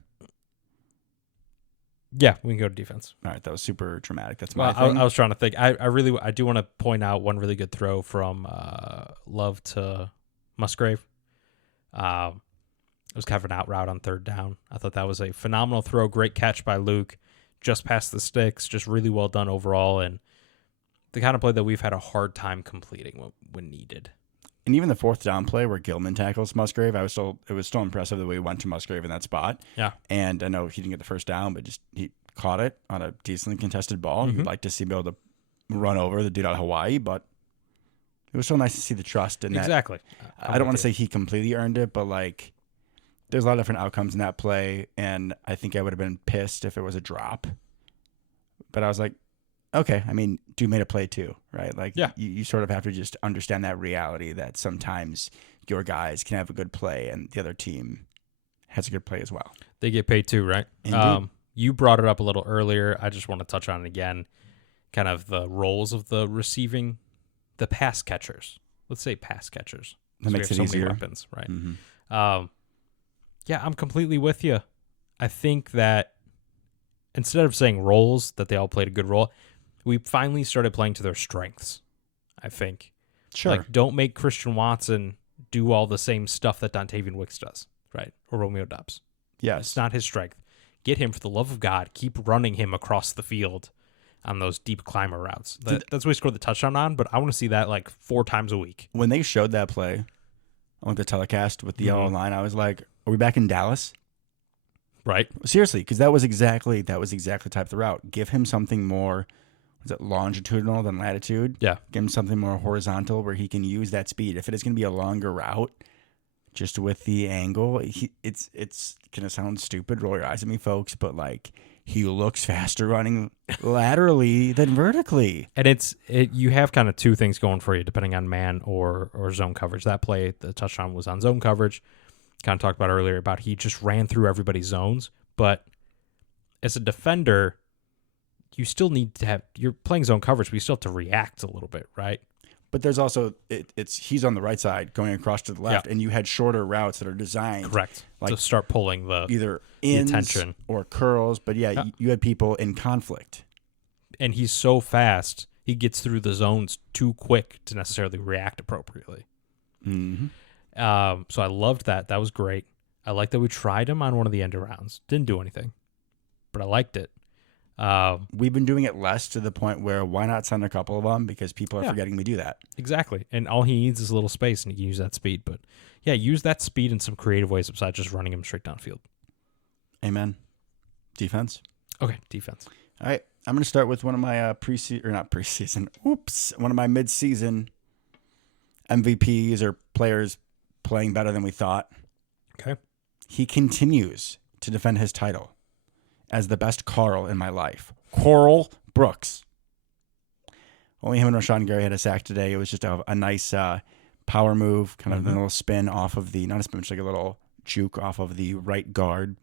Yeah, we can go to defense. All right, that was super dramatic. That's my thing. thing. I was trying to think. I do want to point out one really good throw from Love to Musgrave. It was kind of an out route on third down. I thought that was a phenomenal throw. Great catch by Luke. Just past the sticks. Just really well done overall. And the kind of play that we've had a hard time completing when needed. And even the fourth down play where Gilman tackles Musgrave, it was still impressive the way he went to Musgrave in that spot. Yeah. And I know he didn't get the first down, but just he caught it on a decently contested ball. Mm-hmm. You'd like to see him be able to run over the dude out of Hawaii, but it was so nice to see the trust in that. Exactly. I don't want to say he completely earned it, but like there's a lot of different outcomes in that play, and I think I would have been pissed if it was a drop. But I was like, okay, I mean, dude made a play too, right? Like, yeah. you sort of have to just understand that reality that sometimes your guys can have a good play and the other team has a good play as well. They get paid too, right? Indeed. You brought it up a little earlier. I just want to touch on it again, kind of the roles of the pass catchers. Let's say pass catchers. That makes it easier. Many weapons, right? Mm-hmm. Yeah, I'm completely with you. I think that instead of saying roles, that they all played a good role, we finally started playing to their strengths, I think. Sure. Like, don't make Christian Watson do all the same stuff that Dontavian Wicks does, right? Or Romeo Doubs. Yes. It's not his strength. Get him, for the love of God, keep running him across the field on those deep climber routes. That's what he scored the touchdown on, but I want to see that like 4 times a week. When they showed that play on the telecast with the yellow line, I was like, are we back in Dallas? Right. Seriously, because that was exactly the type of the route. Give him something more, was it longitudinal than latitude? Yeah. Give him something more horizontal where he can use that speed. If it is going to be a longer route, just with the angle, it's going to sound stupid. Roll your eyes at me, folks, but like he looks faster running laterally than vertically. And you have kind of 2 things going for you depending on man or zone coverage. That play, the touchdown was on zone coverage. Kind of talked about earlier about he just ran through everybody's zones, but as a defender, you still need to have, you're playing zone coverage, but you still have to react a little bit, right? But there's also he's on the right side going across to the left, and you had shorter routes that are designed to start pulling either ins attention or curls. But you had people in conflict, and he's so fast, he gets through the zones too quick to necessarily react appropriately. Mm-hmm. So I loved that. That was great. I liked that we tried him on one of the end rounds. Didn't do anything, but I liked it. We've been doing it less to the point where why not send a couple of them because people are forgetting we do that. Exactly. And all he needs is a little space and he can use that speed. But yeah, use that speed in some creative ways besides just running him straight downfield. Amen. Defense. Okay. Defense. All right. I'm going to start with one of my one of my mid-season MVPs or players playing better than we thought. Okay. He continues to defend his title as the best Carl in my life. Coral Brooks. Only him and Rashawn Gary had a sack today. It was just a nice power move, kind of a little spin off of not a spin, just like a little juke off of the right guard.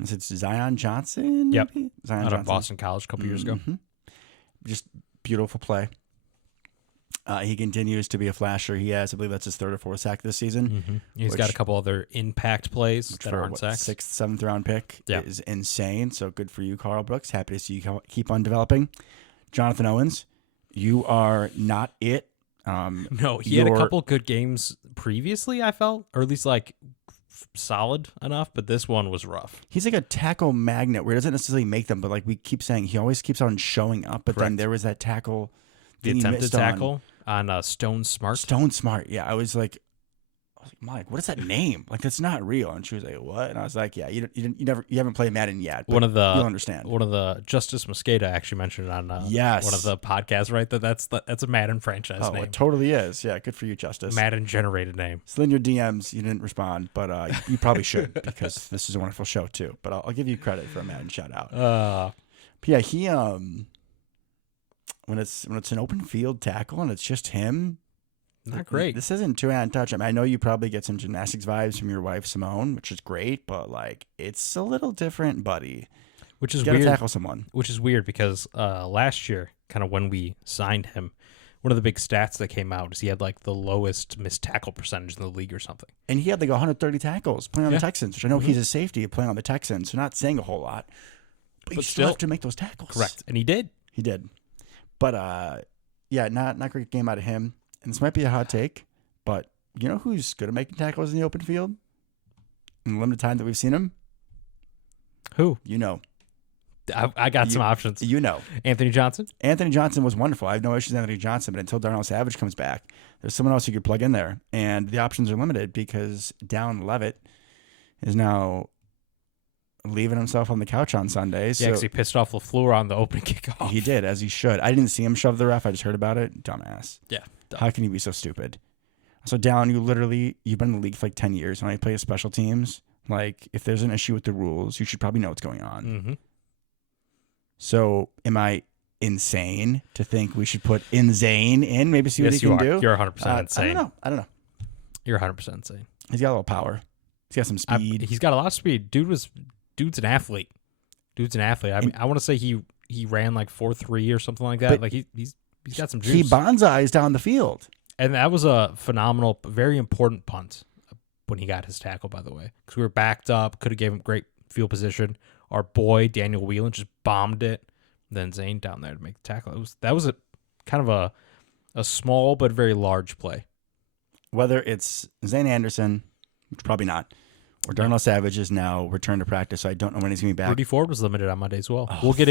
Is it Zion Johnson? Yep. Maybe? Zion Out Johnson. of Boston College a couple years ago. Just beautiful play. He continues to be a flasher. He has, I believe that's his 3rd or 4th sack this season. He's got a couple other impact plays that aren't sacks. 6th, 7th round pick Yeah. is insane. So good for you, Carl Brooks. Happy to see you keep on developing. Jonathan Owens, you are not it. No, he had a couple good games previously, I felt, or at least like solid enough, but this one was rough. He's like a tackle magnet where he doesn't necessarily make them, but like we keep saying, he always keeps on showing up. But then Correct. there was that tackle. The that he attempted missed tackle on Stone Smart. Stone Smart. Yeah, I was like, Mike, what is that name? Like, that's not real. And she was like, what? And I was like, yeah, you haven't played Madden yet. But you'll understand. One of the Justice Mosqueda actually mentioned on yes. one of the podcasts, right? That's a Madden franchise name. It totally is. Yeah, good for you, Justice. Madden generated name. So in your DMs, you didn't respond, but you probably should because this is a wonderful show too. But I'll give you credit for a Madden shout out. But yeah, he when it's an open field tackle and it's just him. Not great. This isn't two-hand touch. I mean, I know you probably get some gymnastics vibes from your wife, Simone, which is great, but, like, it's a little different, buddy. Which is weird. weird. Tackle someone. Which is weird because last year, kind of when we signed him, one of the big stats that came out is he had, like, the lowest missed tackle percentage in the league or something. And he had, like, 130 tackles playing on the Texans, which I know he's a safety playing on the Texans, so not saying a whole lot. But you still have to make those tackles. Correct. And he did. He did. But, yeah, not a great game out of him. And this might be a hot take, but you know who's good at making tackles in the open field? In the limited time that we've seen him? Who? You know. I got some options. You know. Anthony Johnson? Anthony Johnson was wonderful. I have no issues with Anthony Johnson, but until Darnell Savage comes back, there's someone else you could plug in there. And the options are limited because Dallin Levitt is now leaving himself on the couch on Sundays. Yeah, because he pissed off LaFleur on the opening kickoff. He did, as he should. I didn't see him shove the ref. I just heard about it. Dumbass. Yeah. Dumb. How can you be so stupid? So, Dallin, you've been in the league for like 10 years. When I play special teams, like, if there's an issue with the rules, you should probably know what's going on. Mm-hmm. So, am I insane to think we should put Zane in? Maybe see what he can do? You're 100% insane. I don't know. You're 100% insane. He's got a little power. He's got some speed. He's got a lot of speed. Dude's an athlete. I mean, I want to say he ran like 4.3 or something like that. Like he's got some juice. He bonsais down the field. And that was a phenomenal, very important punt when he got his tackle, by the way. Because we were backed up, could have gave him great field position. Our boy, Daniel Whelan, just bombed it. Then Zane down there to make the tackle. That was a kind of a small but very large play. Whether it's Zane Anderson, which probably not, or Darnell Savage is now returned to practice, so I don't know when he's going to be back. Rudy Ford was limited on Monday as well. Oh, we'll get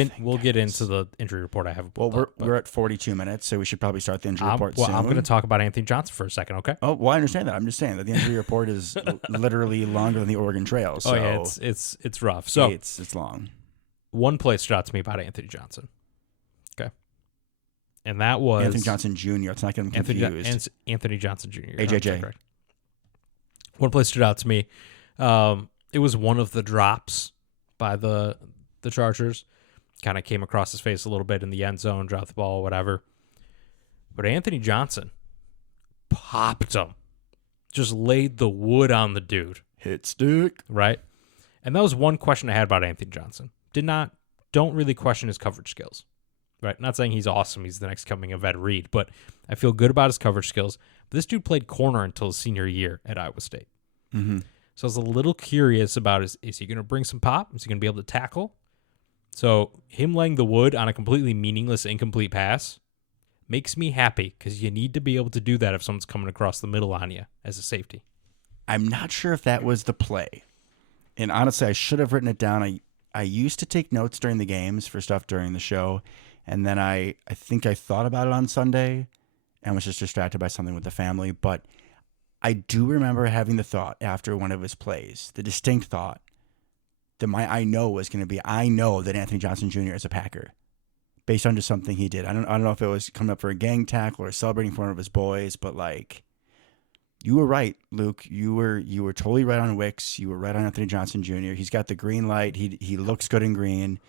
into the injury report I have. Well, we're at 42 minutes, so we should probably start the injury report soon. I'm going to talk about Anthony Johnson for a second, okay? Oh, well, I understand that. I'm just saying that the injury report is literally longer than the Oregon Trail. So yeah, it's rough. So it's long. One play stood out to me about Anthony Johnson. Okay. And that was Anthony Johnson Jr. It's not getting confused. Anthony Johnson Jr. AJJ. One play stood out to me. It was one of the drops by the Chargers. Kind of came across his face a little bit in the end zone, dropped the ball, whatever. But Anthony Johnson popped him. Just laid the wood on the dude. Hit stick. Right? And that was one question I had about Anthony Johnson. Don't really question his coverage skills. Right? Not saying he's awesome. He's the next coming of Ed Reed. But I feel good about his coverage skills. But this dude played corner until his senior year at Iowa State. Mm-hmm. So I was a little curious about is he going to bring some pop? Is he going to be able to tackle? So him laying the wood on a completely meaningless, incomplete pass makes me happy because you need to be able to do that if someone's coming across the middle on you as a safety. I'm not sure if that was the play. And honestly, I should have written it down. I used to take notes during the games for stuff during the show. And then I think I thought about it on Sunday and was just distracted by something with the family. But I do remember having the thought after one of his plays, the distinct thought that I know that Anthony Johnson Jr. is a Packer based on just something he did. I don't know if it was coming up for a gang tackle or celebrating for one of his boys, but like you were right, Luke. You were totally right on Wicks. You were right on Anthony Johnson Jr. He's got the green light. He looks good in green.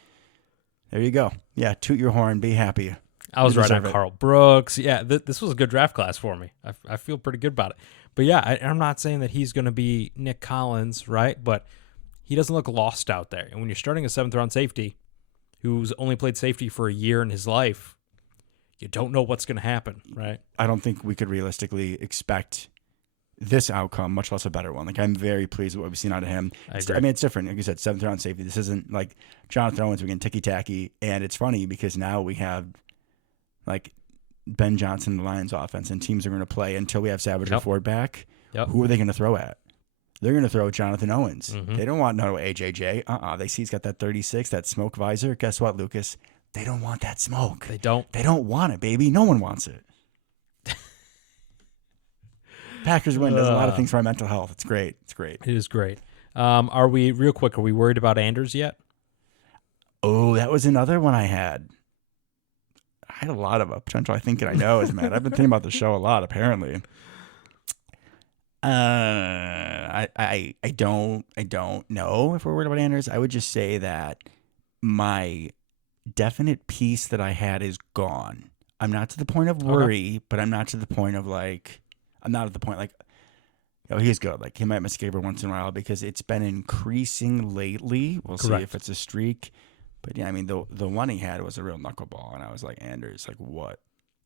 There you go. Yeah, toot your horn, be happy. I was You right on deserve it. Carl Brooks. Yeah, this was a good draft class for me. I feel pretty good about it. But yeah, I'm not saying that he's going to be Nick Collins, right? But he doesn't look lost out there. And when you're starting a 7th-round safety who's only played safety for a year in his life, you don't know what's going to happen, right? I don't think we could realistically expect this outcome, much less a better one. Like, I'm very pleased with what we've seen out of him. I agree. I mean, it's different. Like you said, 7th-round safety. This isn't like Jonathan Owens. We're getting ticky-tacky. And it's funny because now we have, like, Ben Johnson in the Lions offense, and teams are going to play until we have Savage or Ford back. Yep. Who are they going to throw at? They're going to throw Jonathan Owens. Mhm. They don't want no AJJ. They see he's got that 36, that smoke visor. Guess what, Lucas? They don't want that smoke. They don't. They don't want it, baby. No one wants it. Packers win. Does a lot of things for our mental health. It's great. It's great. It is great. Are we worried about Anders yet? Oh, that was another one I had. I had a lot of potential I think I know is, man. I've been thinking about the show a lot, apparently. I don't know if we're worried about Anders. I would just say that my definite piece that I had is gone. I'm not to the point of worry, but I'm not to the point of like, I'm not at the point like, oh, he's good. Like, he might miss a game every once in a while because it's been increasing lately. We'll see if it's a streak. But yeah, I mean, the one he had was a real knuckleball, and I was like, Anders, like, what?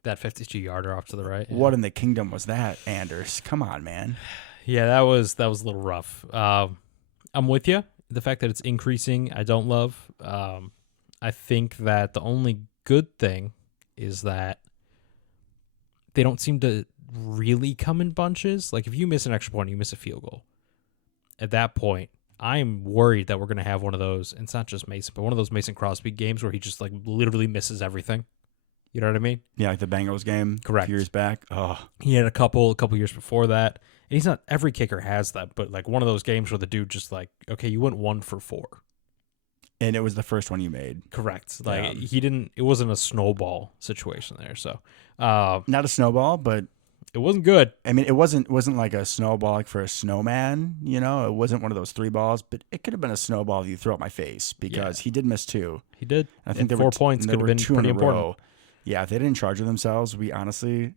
That 52-yarder off to the right. What in the kingdom was that, Anders? Come on, man. Yeah, that was a little rough. I'm with you. The fact that it's increasing, I don't love. I think that the only good thing is that they don't seem to really come in bunches. Like, if you miss an extra point, you miss a field goal. At that point, I'm worried that we're going to have one of those, and it's not just Mason, but one of those Mason Crosby games where he just, like, literally misses everything. You know what I mean? Yeah, like the Bengals game. Correct. A few years back. Oh, he had a couple years before that. And he's not, every kicker has that, but like one of those games where the dude just like, okay, you went 1 for 4. And it was the first one you made. Correct. Like it wasn't a snowball situation there. So, not a snowball, but it wasn't good. I mean, it wasn't like a snowball like for a snowman, you know? It wasn't one of those 3 balls, but it could have been a snowball if you throw at my face because he did miss 2. He did. I think there 4 points could have been 2 pretty in a row. important. Yeah, if they didn't charge themselves, we honestly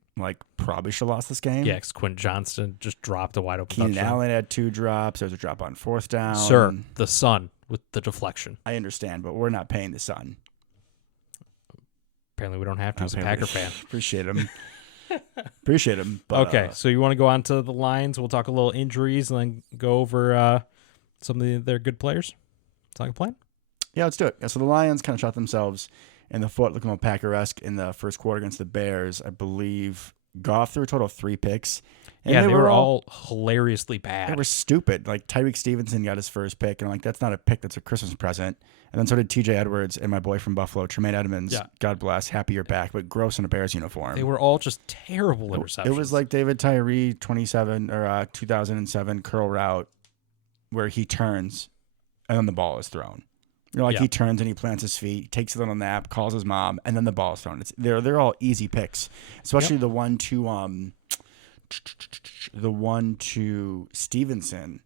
probably should have lost this game. Yeah, because Quinn Johnston just dropped a wide open Keenan touchdown. Allen had 2 drops. There was a drop on 4th down. Sir, the Sun with the deflection. I understand, but we're not paying the Sun. Apparently, we don't have to as a Packer fan. Appreciate him. Appreciate him. But, okay, so you want to go on to the Lions? We'll talk a little injuries and then go over some of their good players. Sound like a plan? Yeah, let's do it. Yeah, so the Lions kind of shot themselves in the foot, looking a little Packer-esque in the first quarter against the Bears. I believe Goff threw a total of 3 picks. And they were all hilariously bad. They were stupid. Like, Tyreek Stevenson got his first pick, and I'm like, that's not a pick, that's a Christmas present. And then so did TJ Edwards and my boy from Buffalo, Tremaine Edmonds. Yeah. God bless, happy you're back, but gross in a Bears uniform. They were all just terrible interceptions. It was like David Tyree 2007 curl route where he turns and then the ball is thrown. You know, he turns and he plants his feet, takes a little nap, calls his mom, and then the ball is thrown. They're all easy picks, especially the one to Stevenson.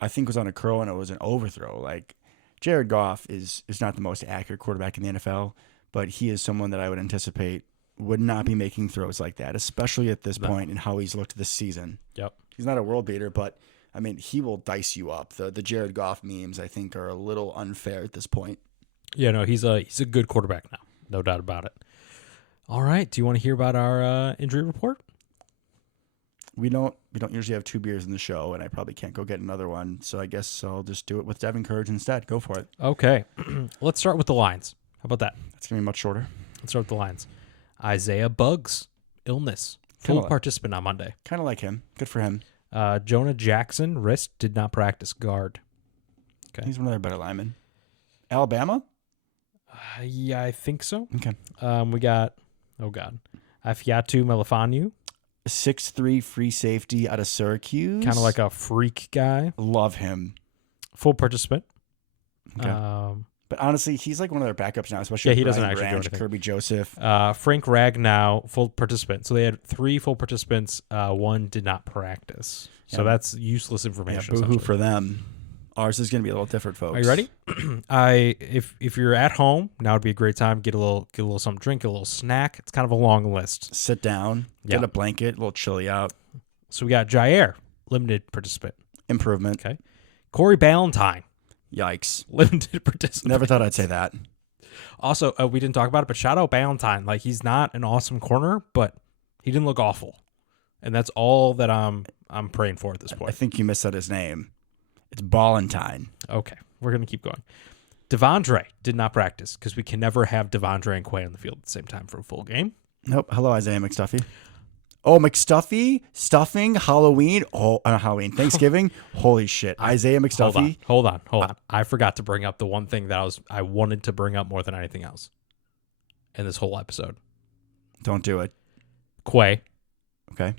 I think was on a curl and it was an overthrow. Like, Jared Goff is not the most accurate quarterback in the NFL, but he is someone that I would anticipate would not be making throws like that, especially at this point in how he's looked this season. Yep, he's not a world beater, but I mean, he will dice you up. The Jared Goff memes, I think, are a little unfair at this point. Yeah, no, he's a good quarterback now, no doubt about it. All right, do you want to hear about our injury report? We don't usually have 2 beers in the show, and I probably can't go get another one, so I guess I'll just do it with Devin Courage instead. Go for it. Okay, let's start with the Lions. How about that? That's gonna be much shorter. Let's start with the Lions. Isaiah Buggs, illness, full participant on Monday. Kind of like him. Good for him. Jonah Jackson, wrist, did not practice, guard. Okay, he's one of their better linemen. Alabama? Yeah, I think so. Okay. We got, Afiatu Melifonwu. 6'3" free safety out of Syracuse. Kind of like a freak guy. Love him. Full participant. Okay. But honestly, he's like one of their backups now, especially he doesn't Brian actually do Branch, anything. Kirby Joseph. Frank Ragnow, full participant. So they had 3 full participants. 1 did not practice. So that's useless information. Yeah, boo-hoo for them. Ours is going to be a little different, folks. Are you ready? If you're at home, now would be a great time. Get a little something, drink a little snack. It's kind of a long list. Sit down, Yeah. get a blanket, a little chilly out. So we got Jair, limited participant. Improvement. Okay. Corey Ballantyne, Yikes. limited participant. Never thought I'd say that. Also, we didn't talk about it, but shout out Ballantyne. Like, he's not an awesome corner, but he didn't look awful, and that's all that I'm praying for at this I point. think you missaid his name. It's Ballantine. Okay, we're gonna keep going. Devondre did not practice because we can never have Devondre and Quay on the field at the same time for a full game. Nope. Hello, Isaiah McStuffy. Oh, McStuffy, stuffing, Halloween. Oh, Halloween, Thanksgiving. Holy shit, Isaiah McStuffy. Hold on. I forgot to bring up the one thing that I wanted to bring up more than anything else in this whole episode. Don't do it. Quay. Okay.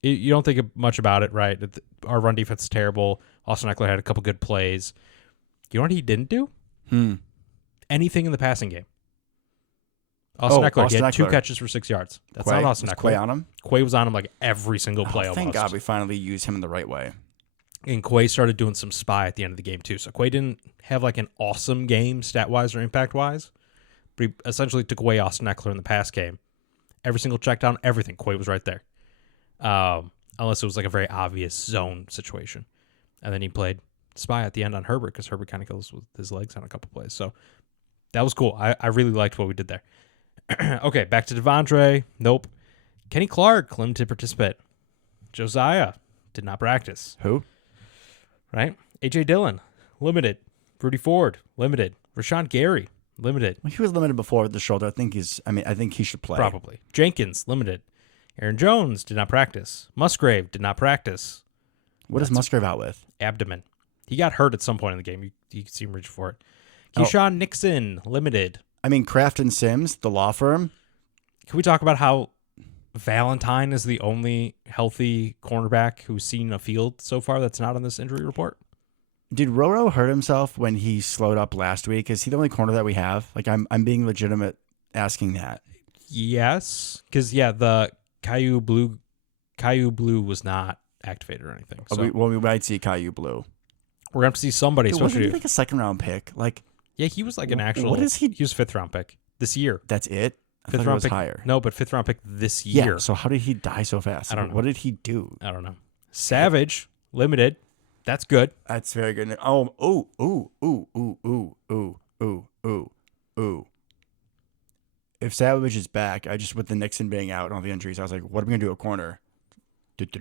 You don't think much about it, right? Our run defense is terrible. Austin Eckler had a couple good plays. You know what he didn't do? Anything in the passing game. Austin Eckler, he had 2 catches for 6 yards. That's Quay? not Austin Was Eckler. Quay on him? Quay was on him like every single play almost. Thank God we finally used him in the right way. And Quay started doing some spy at the end of the game too. So Quay didn't have like an awesome game stat-wise or impact-wise, but he essentially took away Austin Eckler in the pass game. Every single check down, everything, Quay was right there. Unless it was like a very obvious zone situation. And then he played spy at the end on Herbert because Herbert kind of goes with his legs on a couple plays. So that was cool. I really liked what we did there. Okay, back to Devondre. Nope. Kenny Clark, limited participant. Josiah did not practice. Who? Right? AJ Dillon, limited. Rudy Ford, limited. Rashawn Gary, limited. Well, he was limited before with the shoulder. I think he should play. Probably. Jenkins, limited. Aaron Jones did not practice. Musgrave did not practice. What is Musgrave out with? Abdomen. He got hurt at some point in the game. You can see him reach for it. Keyshawn Nixon, limited. I mean, Kraft and Sims, the law firm. Can we talk about how Valentine is the only healthy cornerback who's seen a field so far that's not on this injury report? Did Roro hurt himself when he slowed up last week? Is he the only corner that we have? Like, I'm being legitimate asking that. Yes, because the Caillou Blue was not activated or anything. So we might see Caillou Blue. we're gonna have to see somebody. Dude, Especially wasn't he like a second-round pick? Like, yeah, he was like an actual. What is he? He was 5th round pick this year. That's it. I Fifth thought it round was pick. higher. No, but 5th round pick this year. Yeah. So how did he die so fast? I don't know. What did he do? I don't know. Savage limited. That's good. That's very good. Ooh. If Savage is back, with the Nixon being out and all the injuries, I was like, what are we going to do at corner?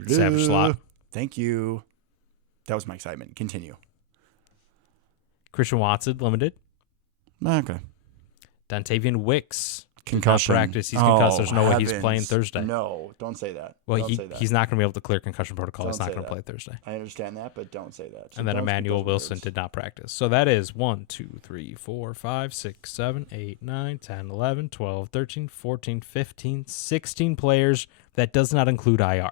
Savage slot. Thank you. That was my excitement. Continue. Christian Watson limited. Okay. Dontavian Wicks Concussion. did not practice. He's concussed. There's no way he's heavens. playing Thursday. No, don't say that. Well, Don't say that. he's not going to be able to clear concussion protocol. Don't he's not say going to that. play Thursday. I understand that, but don't say that. And then Don't speak Emmanuel those Wilson words. did not practice. So that is 1, 2, 3, 4, 5, 6, 7, 8, 9, 10, 11, 12, 13, 14, 15, 16 players. That does not include IR.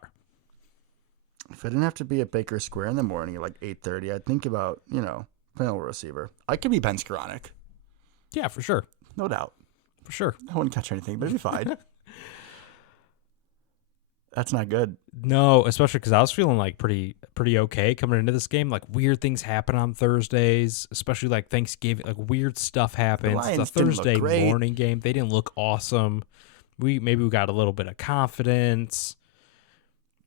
If I didn't have to be at Baker Square in the morning at like 8:30, I'd think about, playing a receiver. I could be Ben Skoranek. Yeah, for sure. No doubt. For sure. I wouldn't catch anything, but it'd be fine. That's not good. No, especially because I was feeling like pretty okay coming into this game. Like weird things happen on Thursdays, especially like Thanksgiving. Like weird stuff happens. It's a Lions didn't look Thursday great. morning game. They didn't look awesome. We got a little bit of confidence.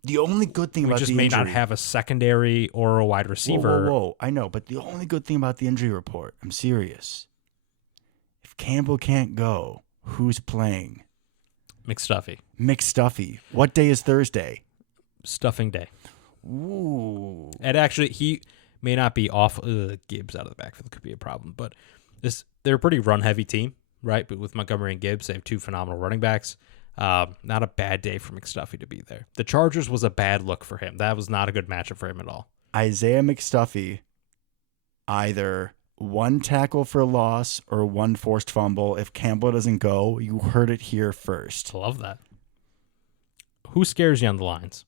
The only good thing We about just the may injury, not have a secondary or a wide receiver. Whoa. I know, but the only good thing about the injury report, I'm serious. If Campbell can't go, who's playing? McStuffy. What day is Thursday? Stuffing day. Ooh. And actually, he may not be off. Gibbs out of the backfield could be a problem, but they're a pretty run-heavy team, right? But with Montgomery and Gibbs, they have 2 phenomenal running backs. Not a bad day for McStuffy to be there. The Chargers was a bad look for him. That was not a good matchup for him at all. Isaiah McStuffy, either 1 tackle for loss or 1 forced fumble. If Campbell doesn't go, you heard it here first. I love that. Who scares you on the lines?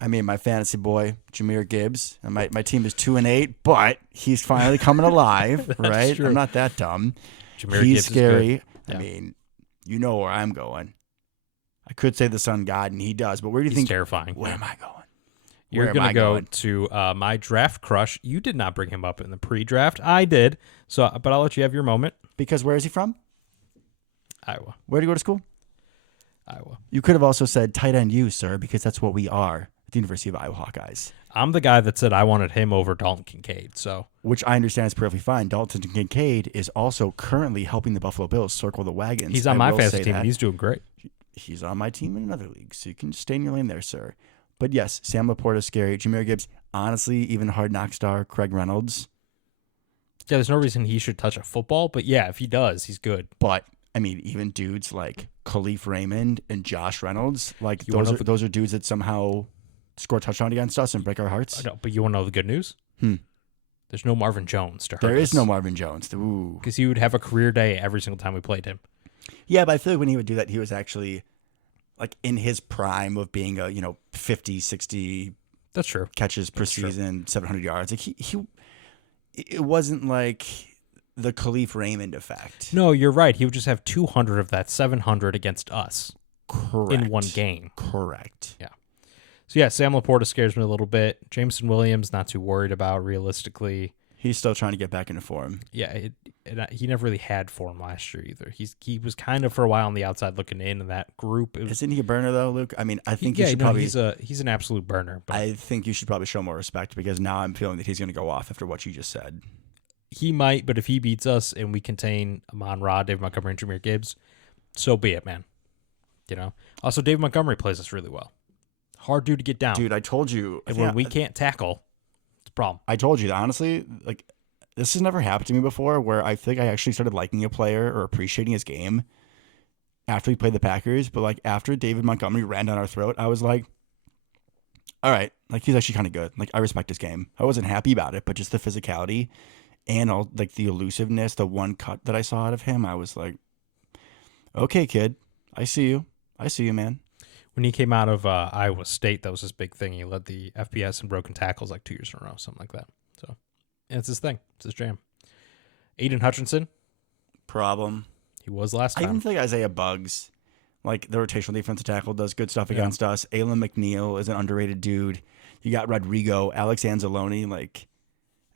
I mean, my fantasy boy, Jahmyr Gibbs. And my team is 2-8, but he's finally coming alive, right? true. I'm not that dumb. Jahmyr He's Gibbs scary. Is good. I Yeah. mean, you know where I'm going. I could say the sun god, and he does, but where do you He's think? terrifying. Where am I going? You're Where am going I to go going? to my draft crush. You did not bring him up in the pre-draft. I did. So, but I'll let you have your moment. Because where is he from? Iowa. Where did he go to school? Iowa. You could have also said tight end you, sir, because that's what we are at the University of Iowa Hawkeyes. I'm the guy that said I wanted him over Dalton Kincaid. So, Which I understand is perfectly fine. Dalton Kincaid is also currently helping the Buffalo Bills circle the wagons. he's on I my will fantasy say team, that. and he's doing great. He's on my team in another league, so you can stay in your lane there, sir. But yes, Sam Laporta's scary. Jameer Gibbs, honestly, even Hard Knock star Craig Reynolds. Yeah, there's no reason he should touch a football, but yeah, if he does, he's good. But I mean, even dudes like Khalif Raymond and Josh Reynolds, like You wanna know those are dudes that somehow score a touchdown against us and break our hearts. I know, but you want to know the good news? There's no Marvin Jones to hurt There is us. no Marvin Jones. Ooh. Because he would have a career day every single time we played him. Yeah, but I feel like when he would do that, he was actually like in his prime of being a 50, 60 That's true. catches per That's true. season, 700 yards. Like he, it wasn't like the Khalif Raymond effect. No, you're right. He would just have 200 of that 700 against us Correct. in one game. Correct. So yeah, Sam Laporta scares me a little bit. Jameson Williams, not too worried about realistically. He's still trying to get back into form. Yeah, he never really had form last year either. He was kind of for a while on the outside looking in that group. It was, Isn't he a burner though, Luke? I mean, I think you should probably. he's an absolute burner. But I think you should probably show more respect because now I'm feeling that he's going to go off after what you just said. he might, but if he beats us and we contain Amon-Ra, David Montgomery, and Jahmyr Gibbs, so be it, man. You know. Also, David Montgomery plays us really well. Hard dude to get down. Dude, I told you. And when we can't tackle, it's a problem. I told you that honestly, like this has never happened to me before where I think I actually started liking a player or appreciating his game after we played the Packers. But like after David Montgomery ran down our throat, I was like, all right, like he's actually kind of good. Like I respect his game. I wasn't happy about it, but just the physicality and all like the elusiveness, the one cut that I saw out of him, I was like, okay, kid, I see you. I see you, man. When he came out of Iowa State, that was his big thing. He led the FBS in broken tackles like 2 years in a row, something like that. So, and it's his thing. It's his jam. Aiden Hutchinson, Problem. he was last I even time. think Isaiah Buggs, like the rotational defensive tackle, does good stuff against us. Alan McNeil is an underrated dude. You got Rodrigo, Alex Anzalone. Like,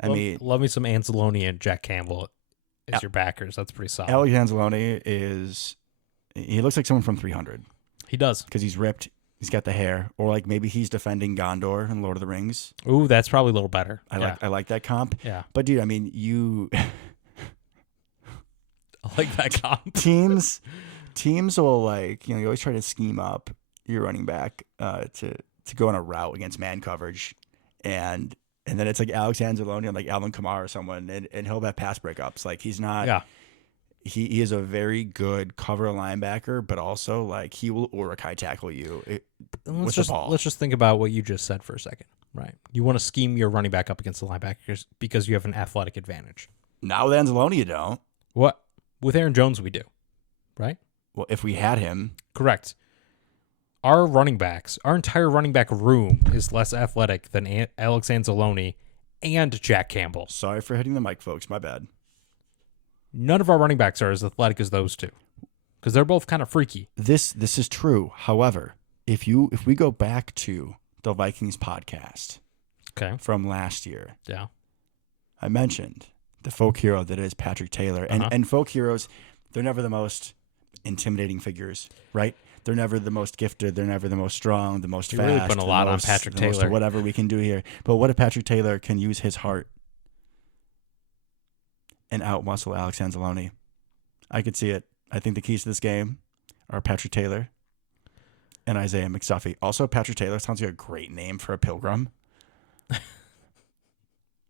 I mean, love me some Anzalone and Jack Campbell as your backers. That's pretty solid. Alex Anzalone he looks like someone from 300 He does. because he's ripped. He's got the hair, or like maybe he's defending Gondor in Lord of the Rings. Ooh, that's probably a little better. I like that comp. Yeah. But dude, I mean, you I like that comp. teams will like you always try to scheme up your running back to go on a route against man coverage, and then it's like Alex Anzalone and like Alvin Kamara or someone, and he'll have pass breakups. Like he's not. Yeah. He is a very good cover linebacker, but also like he will Urukai tackle you with the ball. Let's just think about what you just said for a second. Right. You want to scheme your running back up against the linebackers because you have an athletic advantage. Now with Anzalone, you don't. What? With Aaron Jones, we do. Right? Well, if we had him, Correct. Our running backs, our entire running back room is less athletic than Alex Anzalone and Jack Campbell. sorry for hitting the mic, folks. My bad. None of our running backs are as athletic as those two because they're both kind of freaky. This is true. However, if we go back to the Vikings podcast Okay. from last year, Yeah. I mentioned the folk hero that is Patrick Taylor, and folk heroes, they're never the most intimidating figures, right? They're never the most gifted. They're never the most strong, the most You're fast. really putting a lot on Patrick the most Taylor. whatever we can do here. But what if Patrick Taylor can use his heart and outmuscle Alex Anzalone? I could see it. I think the keys to this game are Patrick Taylor and Isaiah McStuffy. Also, Patrick Taylor sounds like a great name for a pilgrim.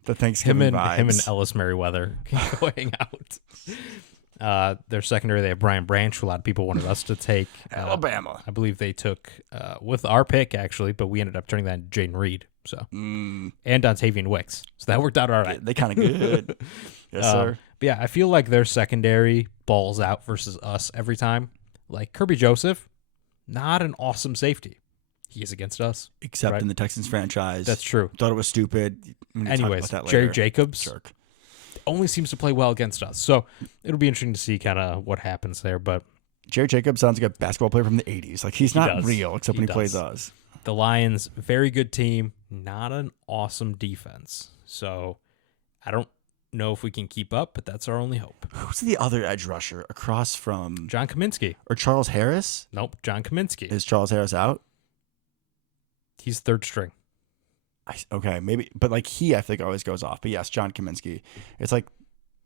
The Thanksgiving vibes. Him and Ellis Merriweather can go hang out. Their secondary, they have Brian Branch, who a lot of people wanted us to take. Alabama. I believe they took with our pick, actually, but we ended up turning that into Jaden Reed. So and Dontavian Wicks. So that worked out all right. They kind of good. Yes, sir. But yeah, I feel like their secondary balls out versus us every time. Like Kirby Joseph, not an awesome safety. He is against us. Except right? in the Texans franchise. That's true. Thought it was stupid. We can talk Anyways, about that Jerry later. Jacobs Jerk. only seems to play well against us. So it'll be interesting to see kind of what happens there. But Jerry Jacobs sounds like a basketball player from the 80s. Like he's not does. real except He when he plays does. us. The Lions, very good team, not an awesome defense. So I don't know if we can keep up, but that's our only hope. Who's the other edge rusher across from John Kaminsky. or Charles Harris? Nope, John Kaminsky. Is Charles Harris out? He's third string. Okay, maybe, but like I think always goes off. But yes, John Kaminsky. It's like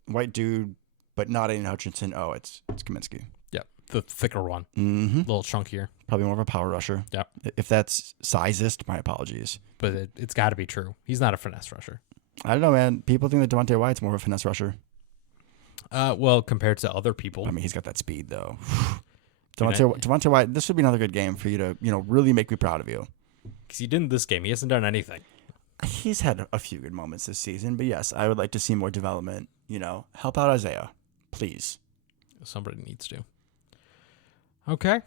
white dude, but not Aiden Hutchinson. Oh, it's Kaminsky. Yep, the thicker one, Mm-hmm. a little chunkier. Probably more of a power rusher. Yep. If that's sizist, my apologies. But it's got to be true. He's not a finesse rusher. I don't know, man. People think that Devontae Wyatt's more of a finesse rusher. Well, compared to other people. I mean, he's got that speed though. Dude, Devontae Wyatt. This would be another good game for you to really make me proud of you. Because he didn't this game. He hasn't done anything. He's had a few good moments this season, but yes, I would like to see more development. Help out Isaiah, please. Somebody needs to. Okay.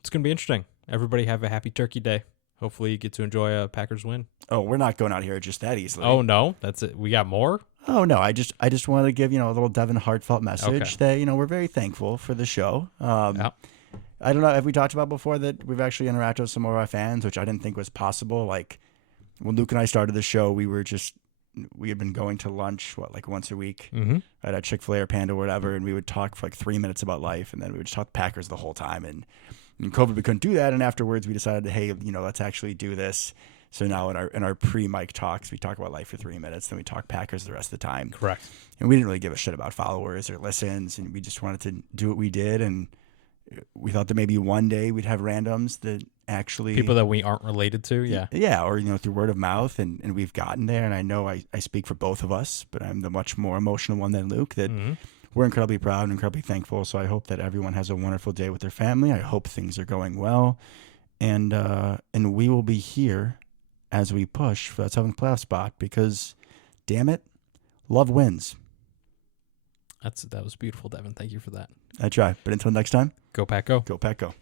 It's going to be interesting. Everybody have a happy Turkey Day. Hopefully you get to enjoy a Packers win. Oh, we're not going out here just that easily. Oh, no. That's it. We got more? Oh, no. I just wanted to give, a little Devin heartfelt message that, we're very thankful for the show. Yeah. I don't know if we talked about before that we've actually interacted with some of our fans, which I didn't think was possible. Like when Luke and I started the show, we had been going to lunch, once a week at a Chick-fil-A or Panda or whatever. And we would talk for 3 minutes about life. And then we would just talk Packers the whole time. And in COVID, we couldn't do that. And afterwards we decided, hey, let's actually do this. So now in our pre-mic talks, we talk about life for 3 minutes. Then we talk Packers the rest of the time. Correct. And we didn't really give a shit about followers or listens. And we just wanted to do what we did. And we thought that maybe one day we'd have randoms that actually people that we aren't related to. Yeah. Yeah. Or, through word of mouth. And we've gotten there. And I know I speak for both of us, but I'm the much more emotional one than Luke, that we're incredibly proud and incredibly thankful. So I hope that everyone has a wonderful day with their family. I hope things are going well. And we will be here as we push for that 7th playoff spot because, damn it, love wins. That was beautiful, Devin. Thank you for that. I try. But until next time, Go Pack Go. go Pack Go.